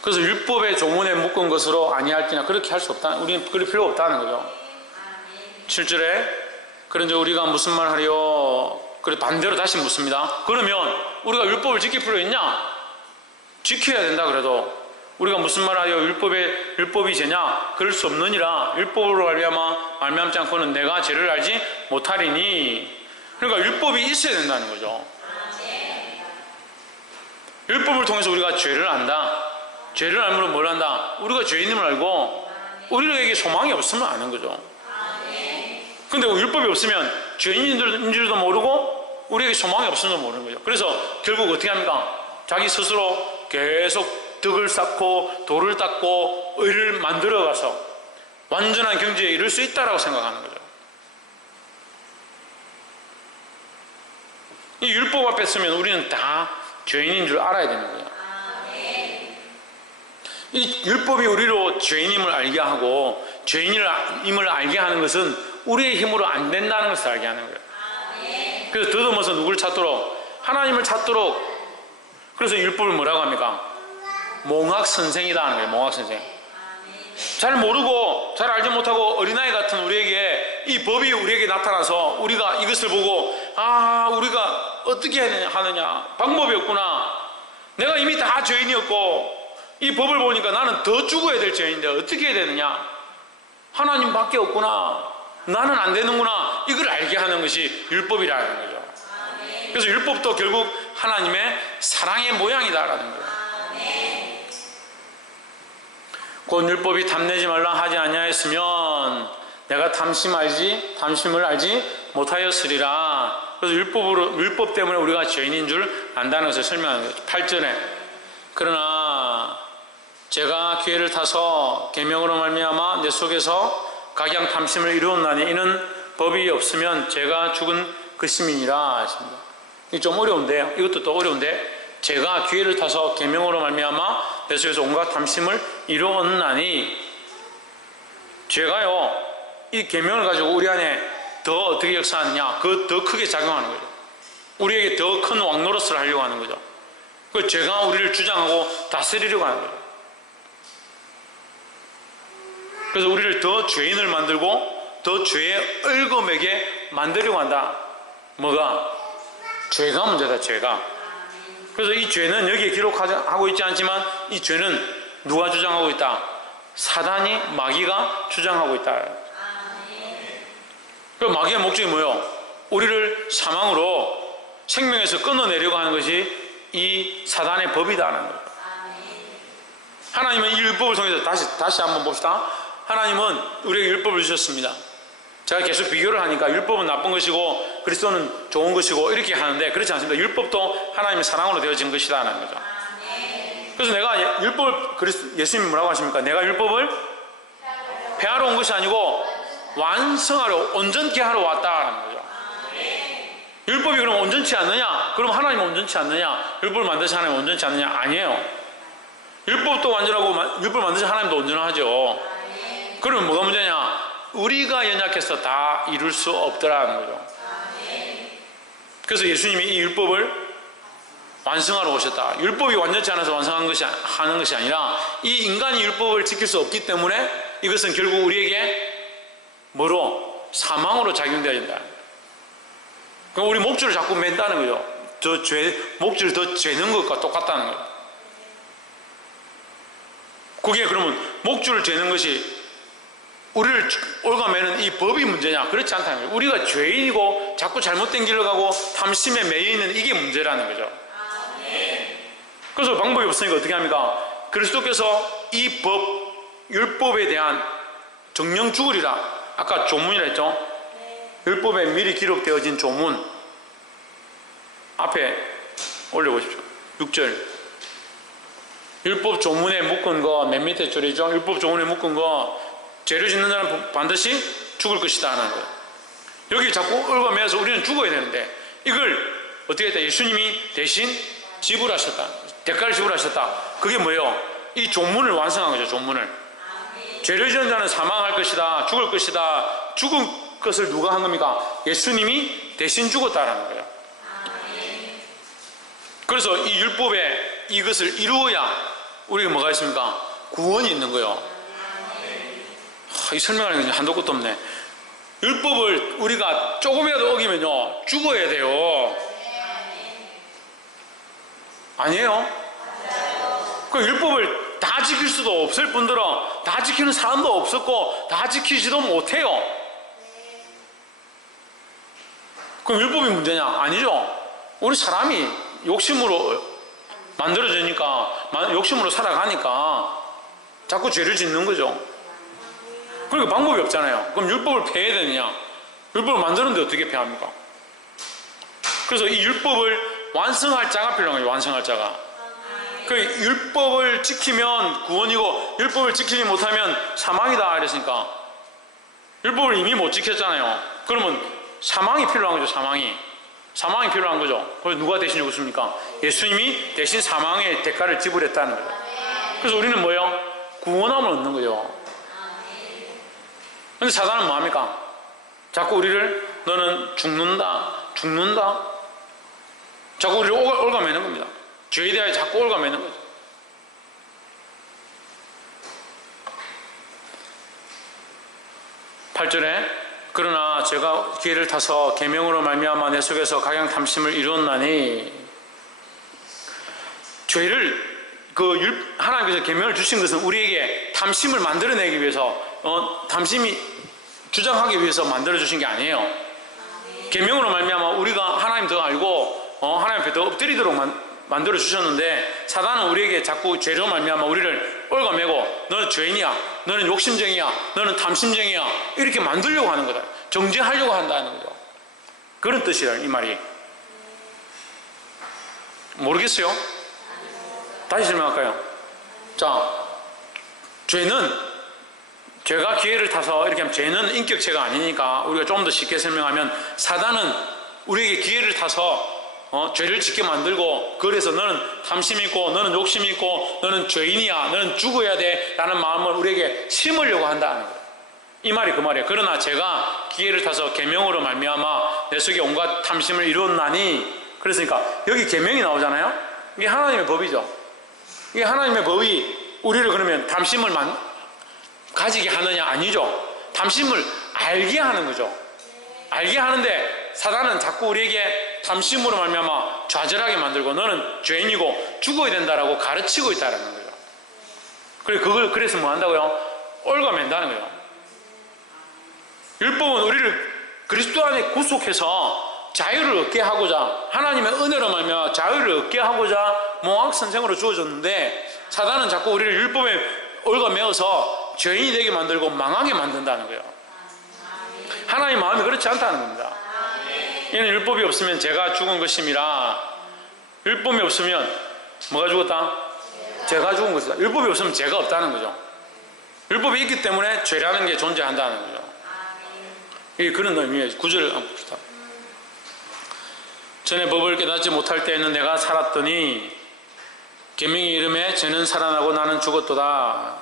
그래서 율법의 조문에 묶은 것으로 아니할지나 그렇게 할 수 없다. 우리는 그럴 필요 없다는 거죠. 7절에 그런데 우리가 무슨 말 하려? 그래 반대로 다시 묻습니다. 그러면 우리가 율법을 지킬 필요 있냐? 지켜야 된다. 그래도 우리가 무슨 말 하여 율법이 죄냐? 그럴 수 없느니라. 율법으로 말미암지 않고는 내가 죄를 알지 못하리니. 그러니까 율법이 있어야 된다는 거죠. 율법을 통해서 우리가 죄를 안다. 죄를 알면 뭘 한다? 우리가 죄인임을 알고 우리에게 소망이 없으면 아는 거죠. 근데 율법이 없으면 죄인인 줄도 모르고 우리에게 소망이 없으면 모르는 거죠. 그래서 결국 어떻게 합니까? 자기 스스로 계속 덕을 쌓고 돌을 닦고 의를 만들어가서 완전한 경지에 이를 수 있다라고 생각하는 거죠. 이 율법 앞에 서면 우리는 다 죄인인 줄 알아야 되는 거예요. 이 율법이 우리로 죄인임을 알게 하고 죄인임을 알게 하는 것은 우리의 힘으로 안 된다는 것을 알게 하는 거예요. 그래서 더듬어서 누구를 찾도록? 하나님을 찾도록. 그래서 율법을 뭐라고 합니까? 몽학선생이다 하는 거예요. 몽학선생. 잘 모르고 잘 알지 못하고 어린아이 같은 우리에게 이 법이 우리에게 나타나서 우리가 이것을 보고 우리가 어떻게 하느냐, 방법이 없구나. 내가 이미 다 죄인이었고 이 법을 보니까 나는 더 죽어야 될 죄인인데 어떻게 해야 되느냐, 하나님밖에 없구나, 나는 안 되는구나. 이걸 알게 하는 것이 율법이라는 거죠. 그래서 율법도 결국 하나님의 사랑의 모양이다라는 거예요. 곧 율법이 탐내지 말라 하지 아니하였으면 내가 탐심을 알지 못하였으리라. 그래서 율법 때문에 우리가 죄인인 줄 안다는 것을 설명하는 거죠. 8절에 그러나 제가 기회를 타서 계명으로 말미암아 내 속에서 각양 탐심을 이루었나니 이는 법이 없으면 제가 죽은 것임이니라 하십니다. 이게 좀 어려운데요. 이것도 또 어려운데, 제가 기회를 타서 계명으로 말미암아 내 속에서 온갖 탐심을 이루었나니, 죄가요 이 계명을 가지고 우리 안에 더 어떻게 역사하느냐, 더 크게 작용하는 거죠. 우리에게 더 큰 왕노릇을 하려고 하는 거죠. 그 죄가 우리를 주장하고 다스리려고 하는 거죠. 그래서 우리를 더 죄인을 만들고 더 죄의 얼거매게 만들려고 한다. 뭐가? 죄가 문제다. 죄가. 그래서 이 죄는 여기에 기록하고 있지 않지만 이 죄는 누가 주장하고 있다? 사단이, 마귀가 주장하고 있다. 그 마귀의 목적이 뭐예요? 우리를 사망으로 생명에서 끊어내려고 하는 것이 이 사단의 법이다 하는 거예요. 하나님은 이 율법을 통해서 다시 한번 봅시다. 하나님은 우리에게 율법을 주셨습니다. 제가 계속 비교를 하니까 율법은 나쁜 것이고 그리스도는 좋은 것이고 이렇게 하는데 그렇지 않습니다. 율법도 하나님의 사랑으로 되어진 것이다 하는 거죠. 그래서 내가 율법을, 예수님이 뭐라고 하십니까? 내가 율법을 폐하러 온 것이 아니고 완성하러, 온전케 하러 왔다라는 거죠. 율법이 그럼 온전치 않느냐? 그럼 하나님은 온전치 않느냐? 율법을 만드신 하나님은 온전치 않느냐? 아니에요. 율법도 완전하고 율법을 만드신 하나님도 온전하죠. 그러면 뭐가 문제냐? 우리가 연약해서 다 이룰 수 없더라는 거죠. 그래서 예수님이 이 율법을 완성하러 오셨다. 율법이 완전치 않아서 하는 것이 아니라 이 인간이 율법을 지킬 수 없기 때문에 이것은 결국 우리에게 뭐로? 사망으로 작용되어야 된다. 그럼 우리 목줄을 자꾸 맨다는 거죠. 목줄을 더 죄는 것과 똑같다는 거예요. 그게 그러면 목줄을 죄는 것이 우리를 올가매는 이 법이 문제냐? 그렇지 않다는 거예요. 우리가 죄인이고 자꾸 잘못된 길을 가고 탐심에 매여있는 이게 문제라는 거죠. 그래서 방법이 없으니까 어떻게 합니까? 그리스도께서 이 법, 율법에 대한 정령 죽으리라. 아까 조문이라 했죠? 율법에 미리 기록되어진 조문 앞에 올려보십시오. 6절 율법 조문에 묶은 거 맨 밑에 줄이죠. 율법 조문에 묶은 거 죄를 짓는 자는 반드시 죽을 것이다 하는 거예요. 여기 자꾸 얽어매서 우리는 죽어야 되는데 이걸 어떻게 했다? 예수님이 대신 지불하셨다. 대가를 지불하셨다. 그게 뭐예요? 이 조문을 완성한 거죠. 조문을. 죄를 지은 자는 사망할 것이다. 죽을 것이다. 죽은 것을 누가 한 겁니까? 예수님이 대신 죽었다라는 거예요. 그래서 이 율법에 이것을 이루어야 우리가 뭐가 있습니까? 구원이 있는 거예요. 이 설명하는 게 한도 끝도 없네. 율법을 우리가 조금이라도 어기면요 죽어야 돼요. 아니에요? 그 율법을 다 지킬 수도 없을 뿐더러 다 지키는 사람도 없었고 다 지키지도 못해요. 그럼 율법이 문제냐? 아니죠. 우리 사람이 욕심으로 만들어지니까, 욕심으로 살아가니까 자꾸 죄를 짓는 거죠. 그러니까 방법이 없잖아요. 그럼 율법을 폐해야 되느냐? 율법을 만드는데 어떻게 폐합니까? 그래서 이 율법을 완성할 자가 필요한 거예요. 완성할 자가. 그 율법을 지키면 구원이고 율법을 지키지 못하면 사망이다 이랬으니까 율법을 이미 못 지켰잖아요. 그러면 사망이 필요한 거죠. 사망이 필요한 거죠. 그래서 누가 대신 죽었습니까? 예수님이 대신 사망의 대가를 지불했다는 거죠. 그래서 우리는 뭐예요? 구원함을 얻는 거죠. 근데 사단은 뭐합니까? 자꾸 우리를 너는 죽는다 자꾸 우리를 올가매는 겁니다. 죄에 대하여 자꾸 올가매는 거죠. (8절에) 그러나 제가 기회를 타서 계명으로 말미암아 내 속에서 각양 탐심을 이루었나니. 죄를 하나님께서 계명을 주신 것은 우리에게 탐심을 만들어내기 위해서 탐심이 주장하기 위해서 만들어 주신 게 아니에요. 계명으로 말미암아 우리가 하나님 더 알고 하나님 앞에 더 엎드리도록 만들어 주셨는데 사단은 우리에게 자꾸 죄로 말미암아 우리를 올가매고 너는 죄인이야, 너는 욕심쟁이야, 너는 탐심쟁이야 이렇게 만들려고 하는 거다. 정죄하려고 한다는 거죠. 그런 뜻이에요. 이 말이. 모르겠어요? 다시 설명할까요? 자, 죄가 기회를 타서 이렇게 하면 죄는 인격체가 아니니까 우리가 좀 더 쉽게 설명하면 사단은 우리에게 기회를 타서 죄를 짓게 만들고 그래서 너는 탐심이 있고 너는 욕심이 있고 너는 죄인이야, 너는 죽어야 돼 라는 마음을 우리에게 심으려고 한다는 거예요. 이 말이 그 말이에요. 그러나 제가 기회를 타서 계명으로 말미암아 내 속에 온갖 탐심을 이루었나니. 그랬으니까 여기 계명이 나오잖아요. 이게 하나님의 법이죠. 이게 하나님의 법이 우리를 그러면 탐심을 가지게 하느냐? 아니죠. 탐심을 알게 하는 거죠. 알게 하는데 사단은 자꾸 우리에게 탐심으로 말미암아 좌절하게 만들고 너는 죄인이고 죽어야 된다라고 가르치고 있다는 거죠. 그래서 뭐 한다고요? 올가맨다는 거예요. 율법은 우리를 그리스도 안에 구속해서 자유를 얻게 하고자, 하나님의 은혜로 말미암아 자유를 얻게 하고자 몽학선생으로 주어졌는데 사단은 자꾸 우리를 율법에 올가매어서 죄인이 되게 만들고 망하게 만든다는 거예요. 하나님의 마음이 그렇지 않다는 겁니다. 이는 율법이 없으면 죄가 죽은 것임이라. 율법이 없으면 뭐가 죽었다? 죄가 죽은 것이다. 율법이 없으면 죄가 없다는 거죠. 율법이 있기 때문에 죄라는 게 존재한다는 거죠. 이게 그런 의미예요. 9절을 한번 봅시다. 전에 법을 깨닫지 못할 때에는 내가 살았더니 계명의 이름에 죄는 살아나고 나는 죽었도다.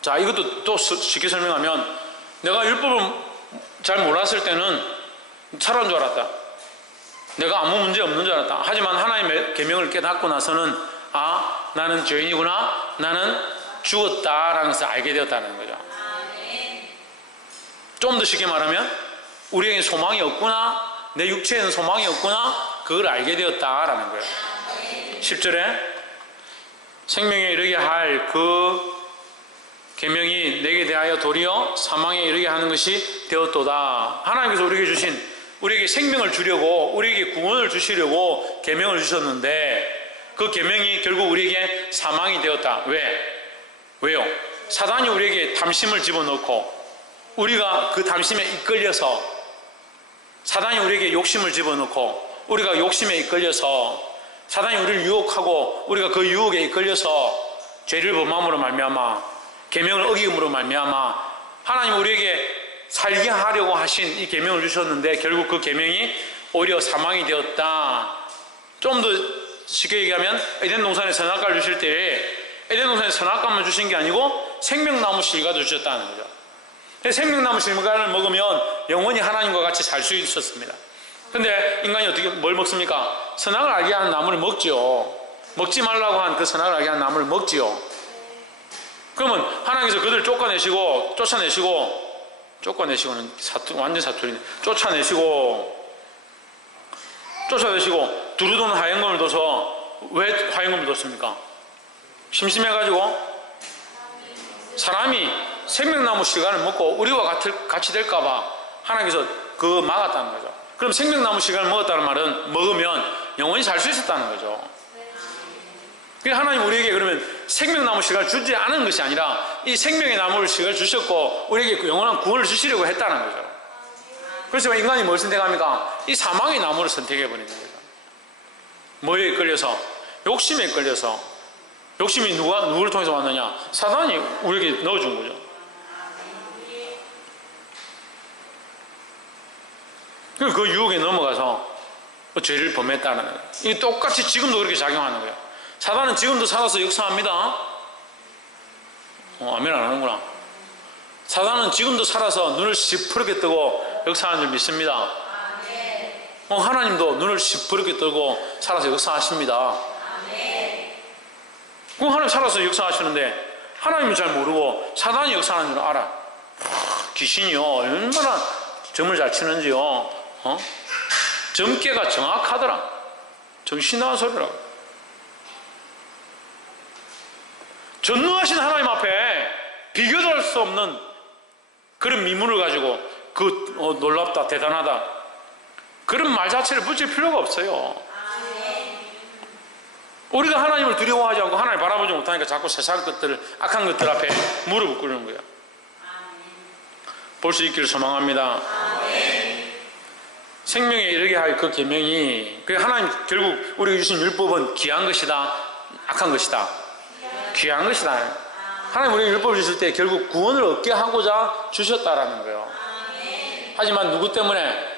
자, 이것도 또 쉽게 설명하면 내가 율법을 잘 몰랐을 때는 살아온 줄 알았다. 내가 아무 문제 없는 줄 알았다. 하지만 하나님의 계명을 깨닫고 나서는 나는 죄인이구나, 나는 죽었다라는 것을 알게 되었다는 거죠. 좀 더 쉽게 말하면 우리에게 소망이 없구나, 내 육체에는 소망이 없구나, 그걸 알게 되었다라는 거예요. 10절에 생명에 이르게 할 그 계명이 내게 대하여 도리어 사망에 이르게 하는 것이 되었도다. 하나님께서 우리에게 생명을 주려고, 우리에게 구원을 주시려고 계명을 주셨는데 그 계명이 결국 우리에게 사망이 되었다. 왜요? 사단이 우리에게 탐심을 집어넣고 우리가 그 탐심에 이끌려서, 사단이 우리에게 욕심을 집어넣고 우리가 욕심에 이끌려서, 사단이 우리를 유혹하고 우리가 그 유혹에 이끌려서 죄를 범함으로 말미암아, 계명을 어김으로 말미암아 하나님 우리에게 살게 하려고 하신 이 계명을 주셨는데 결국 그 계명이 오히려 사망이 되었다. 좀 더 쉽게 얘기하면 에덴 동산에 선악과를 주실 때에 에덴 동산에 선악과만 주신 게 아니고 생명나무 실과도 주셨다는 거죠. 생명나무 실과를 먹으면 영원히 하나님과 같이 살 수 있었습니다. 근데 인간이 어떻게 뭘 먹습니까? 선악을 알게 하는 나무를 먹지요. 먹지 말라고 한 그 선악을 알게 하는 나무를 먹지요. 그러면 하나님께서 그들을 쫓아내시고는 완전 사투리네. 쫓아내시고 두루도는 화영금을 둬서, 왜 화영금을 뒀습니까? 심심해가지고 사람이 생명나무 시간을 먹고 우리와 같이 될까봐 하나님께서 그거 막았다는 거죠. 그럼 생명나무 시간을 먹었다는 말은 먹으면 영원히 살 수 있었다는 거죠. 그러니까 하나님 우리에게 그러면 생명나무 시간을 주지 않은 것이 아니라 이 생명의 나무를 시간을 주셨고 우리에게 그 영원한 구원을 주시려고 했다는 거죠. 그렇지만 인간이 뭘 선택합니까? 이 사망의 나무를 선택해버리는 거죠. 뭐에 끌려서? 욕심에 끌려서. 욕심이 누구를 통해서 왔느냐? 사단이 우리에게 넣어준 거죠. 그 유혹에 넘어가서 죄를 범했다는 거예요. 이게 똑같이 지금도 그렇게 작용하는 거예요. 사단은 지금도 살아서 역사합니다. 아멘 안 하는구나. 사단은 지금도 살아서 눈을 시퍼렇게 뜨고 역사하는 줄 믿습니다. 하나님도 눈을 시퍼렇게 뜨고 살아서 역사하십니다. 그럼 하나님 살아서 역사하시는데 하나님은 잘 모르고 사단이 역사하는 줄 알아. 귀신이요 얼마나 점을 잘 치는지요. 점괘가 정확하더라. 정신 나간 소리라고. 전능하신 하나님 앞에 비교도 할 수 없는 그런 미문을 가지고 놀랍다, 대단하다, 그런 말 자체를 붙일 필요가 없어요. 우리가 하나님을 두려워하지 않고 하나님을 바라보지 못하니까 자꾸 세상 것들, 악한 것들 앞에 무릎을 꿇는 거예요. 볼 수 있기를 소망합니다. 생명에 이르게 할 그 계명이, 하나님 결국 우리가 주신 율법은 귀한 것이다, 악한 것이다? 귀한 것이다. 하나님 우리가 율법을 주실 때 결국 구원을 얻게 하고자 주셨다라는 거예요. 하지만 누구 때문에?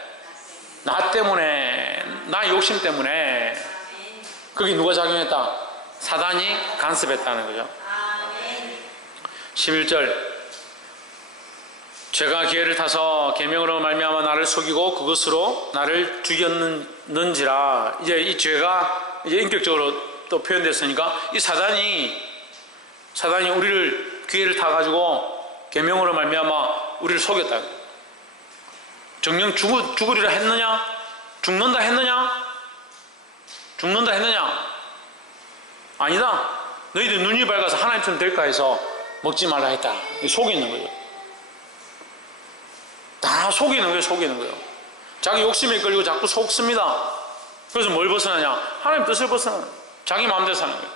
나 때문에, 나 욕심 때문에. 거기 누가 작용했다? 사단이 간섭했다는 거죠. 11절, 죄가 기회를 타서 계명으로 말미암아 나를 속이고 그것으로 나를 죽였는지라. 이제 이 죄가 이제 인격적으로 또 표현됐으니까 이 사단이 우리를 기회를 타가지고 계명으로 말미암아 우리를 속였다. 정녕 죽으리라 했느냐? 죽는다 했느냐? 아니다. 너희들 눈이 밝아서 하나님처럼 될까 해서 먹지 말라 했다. 속이는 거죠. 다 속이는 거예요. 자기 욕심에 끌리고 자꾸 속습니다. 그래서 뭘 벗어나냐? 하나님 뜻을 벗어나요. 자기 마음대로 사는 거예요.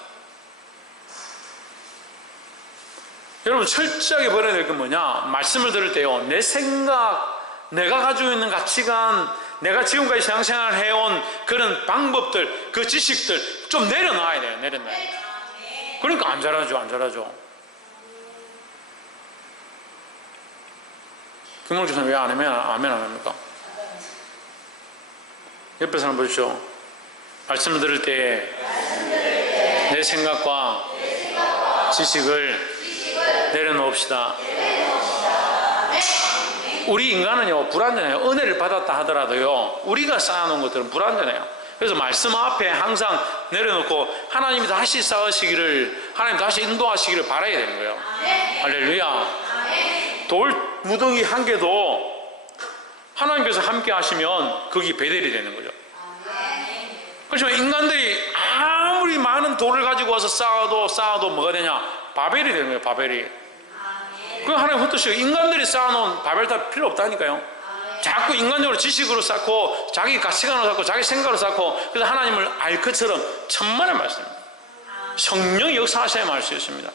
여러분 철저하게 버려야 될 건 뭐냐? 말씀을 들을 때요, 내 생각, 내가 가지고 있는 가치관, 내가 지금까지 신앙생활을 해온 그런 방법들, 그 지식들 좀 내려놔야 돼요. 그러니까 안 자라죠. 김홍주 선생님 왜 아멘 안 합니까? 옆에 사람 보십시오. 말씀을 들을 때 내 생각과 지식을 내려놓읍시다. 우리 인간은요 불완전해요. 은혜를 받았다 하더라도요 우리가 쌓아놓은 것들은 불완전해요. 그래서 말씀 앞에 항상 내려놓고 하나님이 다시 쌓으시기를, 하나님 다시 인도하시기를 바라야 되는 거예요. 할렐루야. 돌 무더기 한 개도 하나님께서 함께 하시면 거기 베델이 되는 거죠. 그렇지만 인간들이 아무리 많은 돌을 가지고 와서 쌓아도 뭐가 되냐? 바벨이 되는 거예요. 바벨이. 그 하나님 헛되시고 인간들이 쌓아놓은 바벨탑 필요 없다니까요. 자꾸 인간적으로 지식으로 쌓고 자기 가치관으로 쌓고 자기 생각으로 쌓고, 그래서 하나님을 알 것처럼 천만의 말씀입니다. 성령이 역사하셔야만 할 수 있습니다.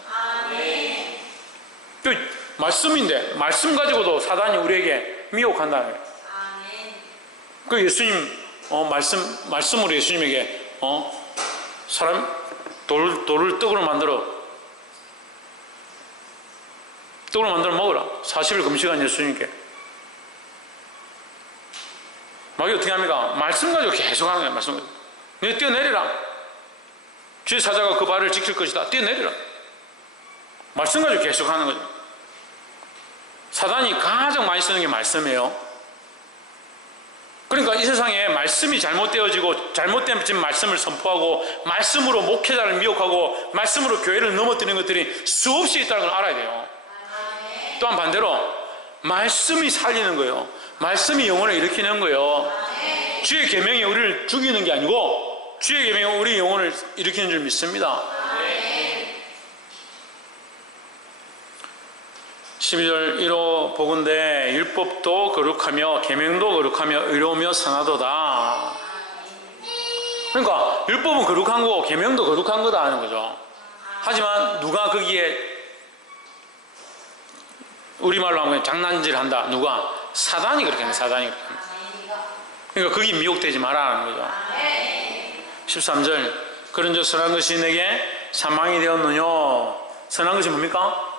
그 말씀인데 말씀 가지고도 사단이 우리에게 미혹한다는 거예요. 그 예수님 말씀으로 예수님에게 사람 돌을 떡으로 만들어 먹으라. 40일 금식한 예수님께. 마귀 어떻게 합니까? 말씀 가지고 계속 하는 거예요. 말씀 가지고. 너 뛰어내리라. 주의 사자가 그 발을 지킬 것이다. 뛰어내리라. 말씀 가지고 계속 하는 거죠. 사단이 가장 많이 쓰는 게 말씀이에요. 그러니까 이 세상에 말씀이 잘못되어지고 잘못된 말씀을 선포하고 말씀으로 목회자를 미혹하고 말씀으로 교회를 넘어뜨리는 것들이 수없이 있다는 걸 알아야 돼요. 또한 반대로 말씀이 살리는 거예요. 말씀이 영혼을 일으키는 거예요. 주의 계명이 우리를 죽이는 게 아니고 주의 계명이 우리 영혼을 일으키는 줄 믿습니다. 12절 1호 보건대 율법도 거룩하며 계명도 거룩하며 의로우며 선하도다. 그러니까 율법은 거룩한 거고 계명도 거룩한 거다 하는 거죠. 하지만 누가 거기에 우리말로 하면 장난질한다. 누가? 사단이 그렇게 하는, 사단이 그렇게 하는. 그러니까 거기 미혹되지 말라는 거죠. 13절 그런즉 선한 것이 내게 사망이 되었느뇨. 선한 것이 뭡니까?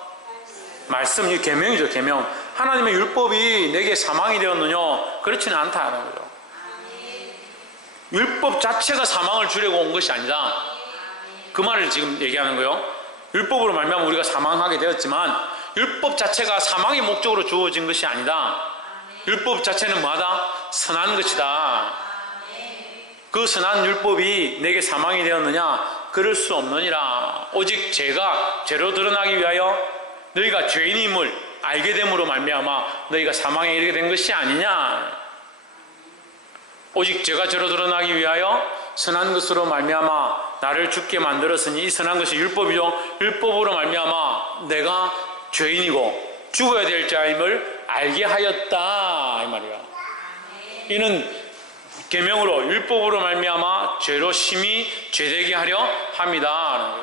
말씀, 이 계명이죠. 계명. 하나님의 율법이 내게 사망이 되었느뇨. 그렇지는 않다는 거죠. 율법 자체가 사망을 주려고 온 것이 아니다. 그 말을 지금 얘기하는 거예요. 율법으로 말미암아 우리가 사망하게 되었지만 율법 자체가 사망의 목적으로 주어진 것이 아니다. 율법 자체는 뭐하다? 선한 것이다. 그 선한 율법이 내게 사망이 되었느냐? 그럴 수 없느니라. 오직 죄가 죄로 드러나기 위하여 너희가 죄인임을 알게 됨으로 말미암아 너희가 사망에 이르게 된 것이 아니냐. 오직 죄가 죄로 드러나기 위하여 선한 것으로 말미암아 나를 죽게 만들었으니 이 선한 것이 율법이죠. 율법으로 말미암아 내가 죄인이고 죽어야 될 자임을 알게 하였다 이 말이야. 이는 계명으로 율법으로 말미암아 죄로 심히 죄되게 하려 함이다.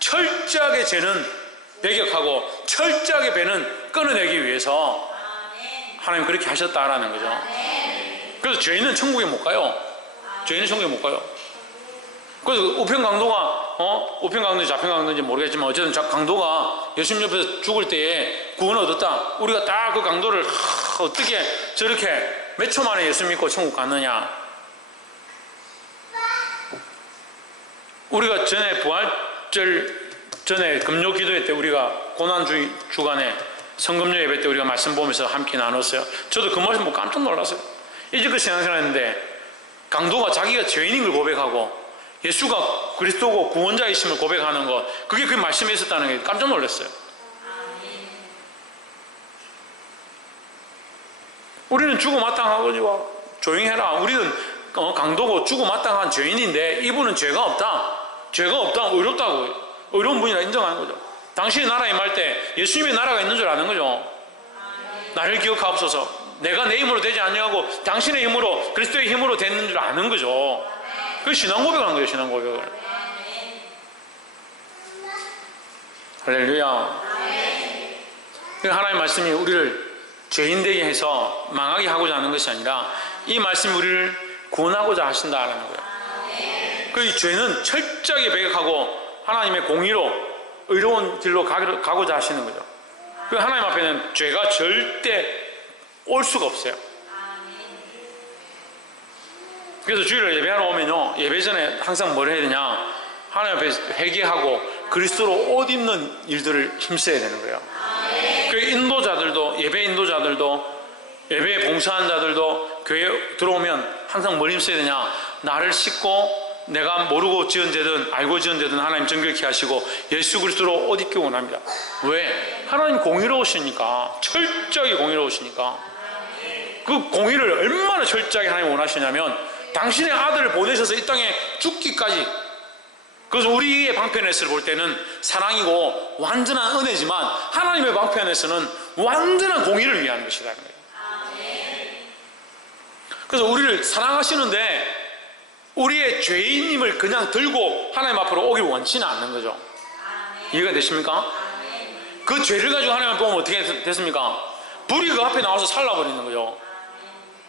철저하게 죄는 배격하고 철저하게 배는 끊어내기 위해서 하나님 그렇게 하셨다라는 거죠. 그래서 죄인은 천국에 못 가요. 죄인은 천국에 못 가요. 그래서 우편강도가 우편강도인지 좌편강도인지 모르겠지만 어쨌든 강도가 예수님 옆에서 죽을 때에 구원을 얻었다. 우리가 딱 그 강도를 어떻게 저렇게 몇 초 만에 예수 믿고 천국 갔느냐. 우리가 전에 부활절 전에 금요 기도회 때 우리가 고난 주간에 성금요 예배 때 우리가 말씀 보면서 함께 나눴어요. 저도 그 말씀 보고 깜짝 놀랐어요. 이제껏 신앙생활했는데 강도가 자기가 죄인인 걸 고백하고 예수가 그리스도고 구원자이심을 고백하는 것, 그게 그 말씀에 있었다는 게 깜짝 놀랐어요. 우리는 주고 마땅하고 조용히 해라. 우리는 강도고 주고 마땅한 죄인인데 이분은 죄가 없다. 죄가 없다. 의롭다고. 의로운 분이라 인정하는 거죠. 당신의 나라에 임할 때 예수님의 나라가 있는 줄 아는 거죠. 나를 기억하옵소서. 내가 내 힘으로 되지 아니하고 당신의 힘으로 그리스도의 힘으로 되는 줄 아는 거죠. 그 신앙 고백을 한 거예요. 신앙 고백을. 할렐루야. 하나님의 말씀이 우리를 죄인 되게 해서 망하게 하고자 하는 것이 아니라 이 말씀이 우리를 구원하고자 하신다라는 거예요. 그 죄는 철저하게 배격하고 하나님의 공의로 의로운 길로 가고자 하시는 거죠. 그 하나님 앞에는 죄가 절대 올 수가 없어요. 그래서 주일을 예배하러 오면요, 예배 전에 항상 뭘 해야 되냐? 하나님 앞에 회개하고 그리스도로 옷 입는 일들을 힘써야 되는 거예요. 그 인도자들도, 예배 인도자들도, 예배에 봉사한 자들도 교회에 들어오면 항상 뭘 힘써야 되냐? 나를 씻고 내가 모르고 지은 죄든 알고 지은 죄든 하나님 정결케 하시고 예수 그리스도로 옷 입기 원합니다. 왜? 하나님 공의로우시니까. 철저하게 공의로우시니까. 그 공의를 얼마나 철저하게 하나님 원하시냐면 당신의 아들을 보내셔서 이 땅에 죽기까지. 그래서 우리의 방편에서 볼 때는 사랑이고 완전한 은혜지만 하나님의 방편에서는 완전한 공의를 위한 것이다. 그래서 우리를 사랑하시는데 우리의 죄인임을 그냥 들고 하나님 앞으로 오길 원치는 않는 거죠. 이해가 되십니까? 그 죄를 가지고 하나님 앞에 오면 어떻게 됐습니까? 불이 그 앞에 나와서 살라버리는 거죠.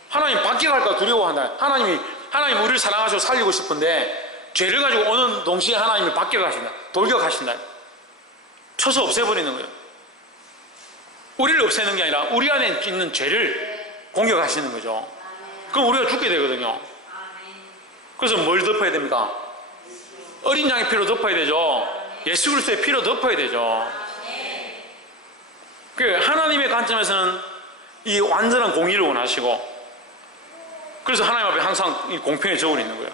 하나님 밖에 갈까 두려워한다. 하나님 우리를 사랑하시고 살리고 싶은데 죄를 가지고 오는 동시에 하나님이 밖에 가신다. 돌격하신다. 쳐서 없애버리는 거예요. 우리를 없애는 게 아니라 우리 안에 있는 죄를 공격하시는 거죠. 그럼 우리가 죽게 되거든요. 그래서 뭘 덮어야 됩니까? 어린 양의 피로 덮어야 되죠. 예수 그리스도의 피로 덮어야 되죠. 하나님의 관점에서는 이 완전한 공의를 원하시고 그래서 하나님 앞에 항상 이 공평의 저울이 있는 거예요.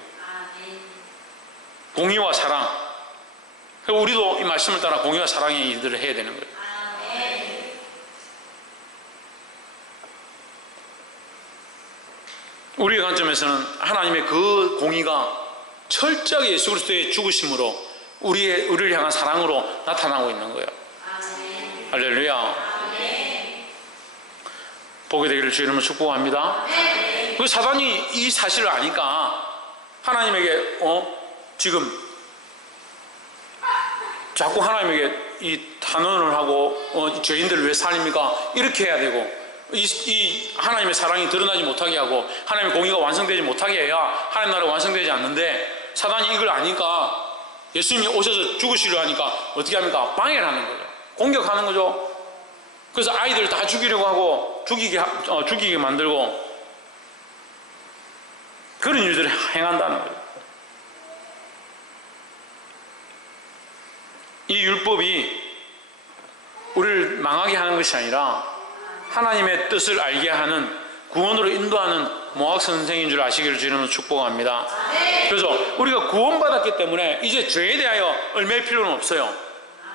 공의와 사랑. 우리도 이 말씀을 따라 공의와 사랑의 일들을 해야 되는 거예요. 우리의 관점에서는 하나님의 그 공의가 철저하게 예수 그리스도의 죽으심으로 우리를 향한 사랑으로 나타나고 있는 거예요. 할렐루야. 보게 되기를 주 이름으로 축복합니다. 그 사단이 이 사실을 아니까 하나님에게 지금 자꾸 하나님에게 이 탄원을 하고 죄인들을 왜 살립니까? 이렇게 해야 되고 이 하나님의 사랑이 드러나지 못하게 하고 하나님의 공의가 완성되지 못하게 해야 하나님 나라가 완성되지 않는데, 사단이 이걸 아니까 예수님이 오셔서 죽으시려 하니까 어떻게 합니까? 방해를 하는 거죠. 공격하는 거죠. 그래서 아이들 다 죽이려고 하고 죽이게 만들고 그런 일들을 행한다는 거예요. 이 율법이 우리를 망하게 하는 것이 아니라 하나님의 뜻을 알게 하는, 구원으로 인도하는 모학 선생인 줄 아시기를 주님은 축복합니다. 그래서 우리가 구원받았기 때문에 이제 죄에 대하여 얽매일 필요는 없어요.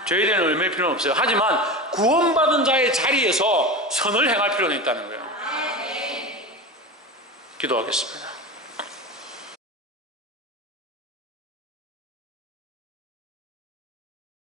죄에 대한 얽매일 필요는 없어요. 하지만 구원받은 자의 자리에서 선을 행할 필요는 있다는 거예요. 기도하겠습니다.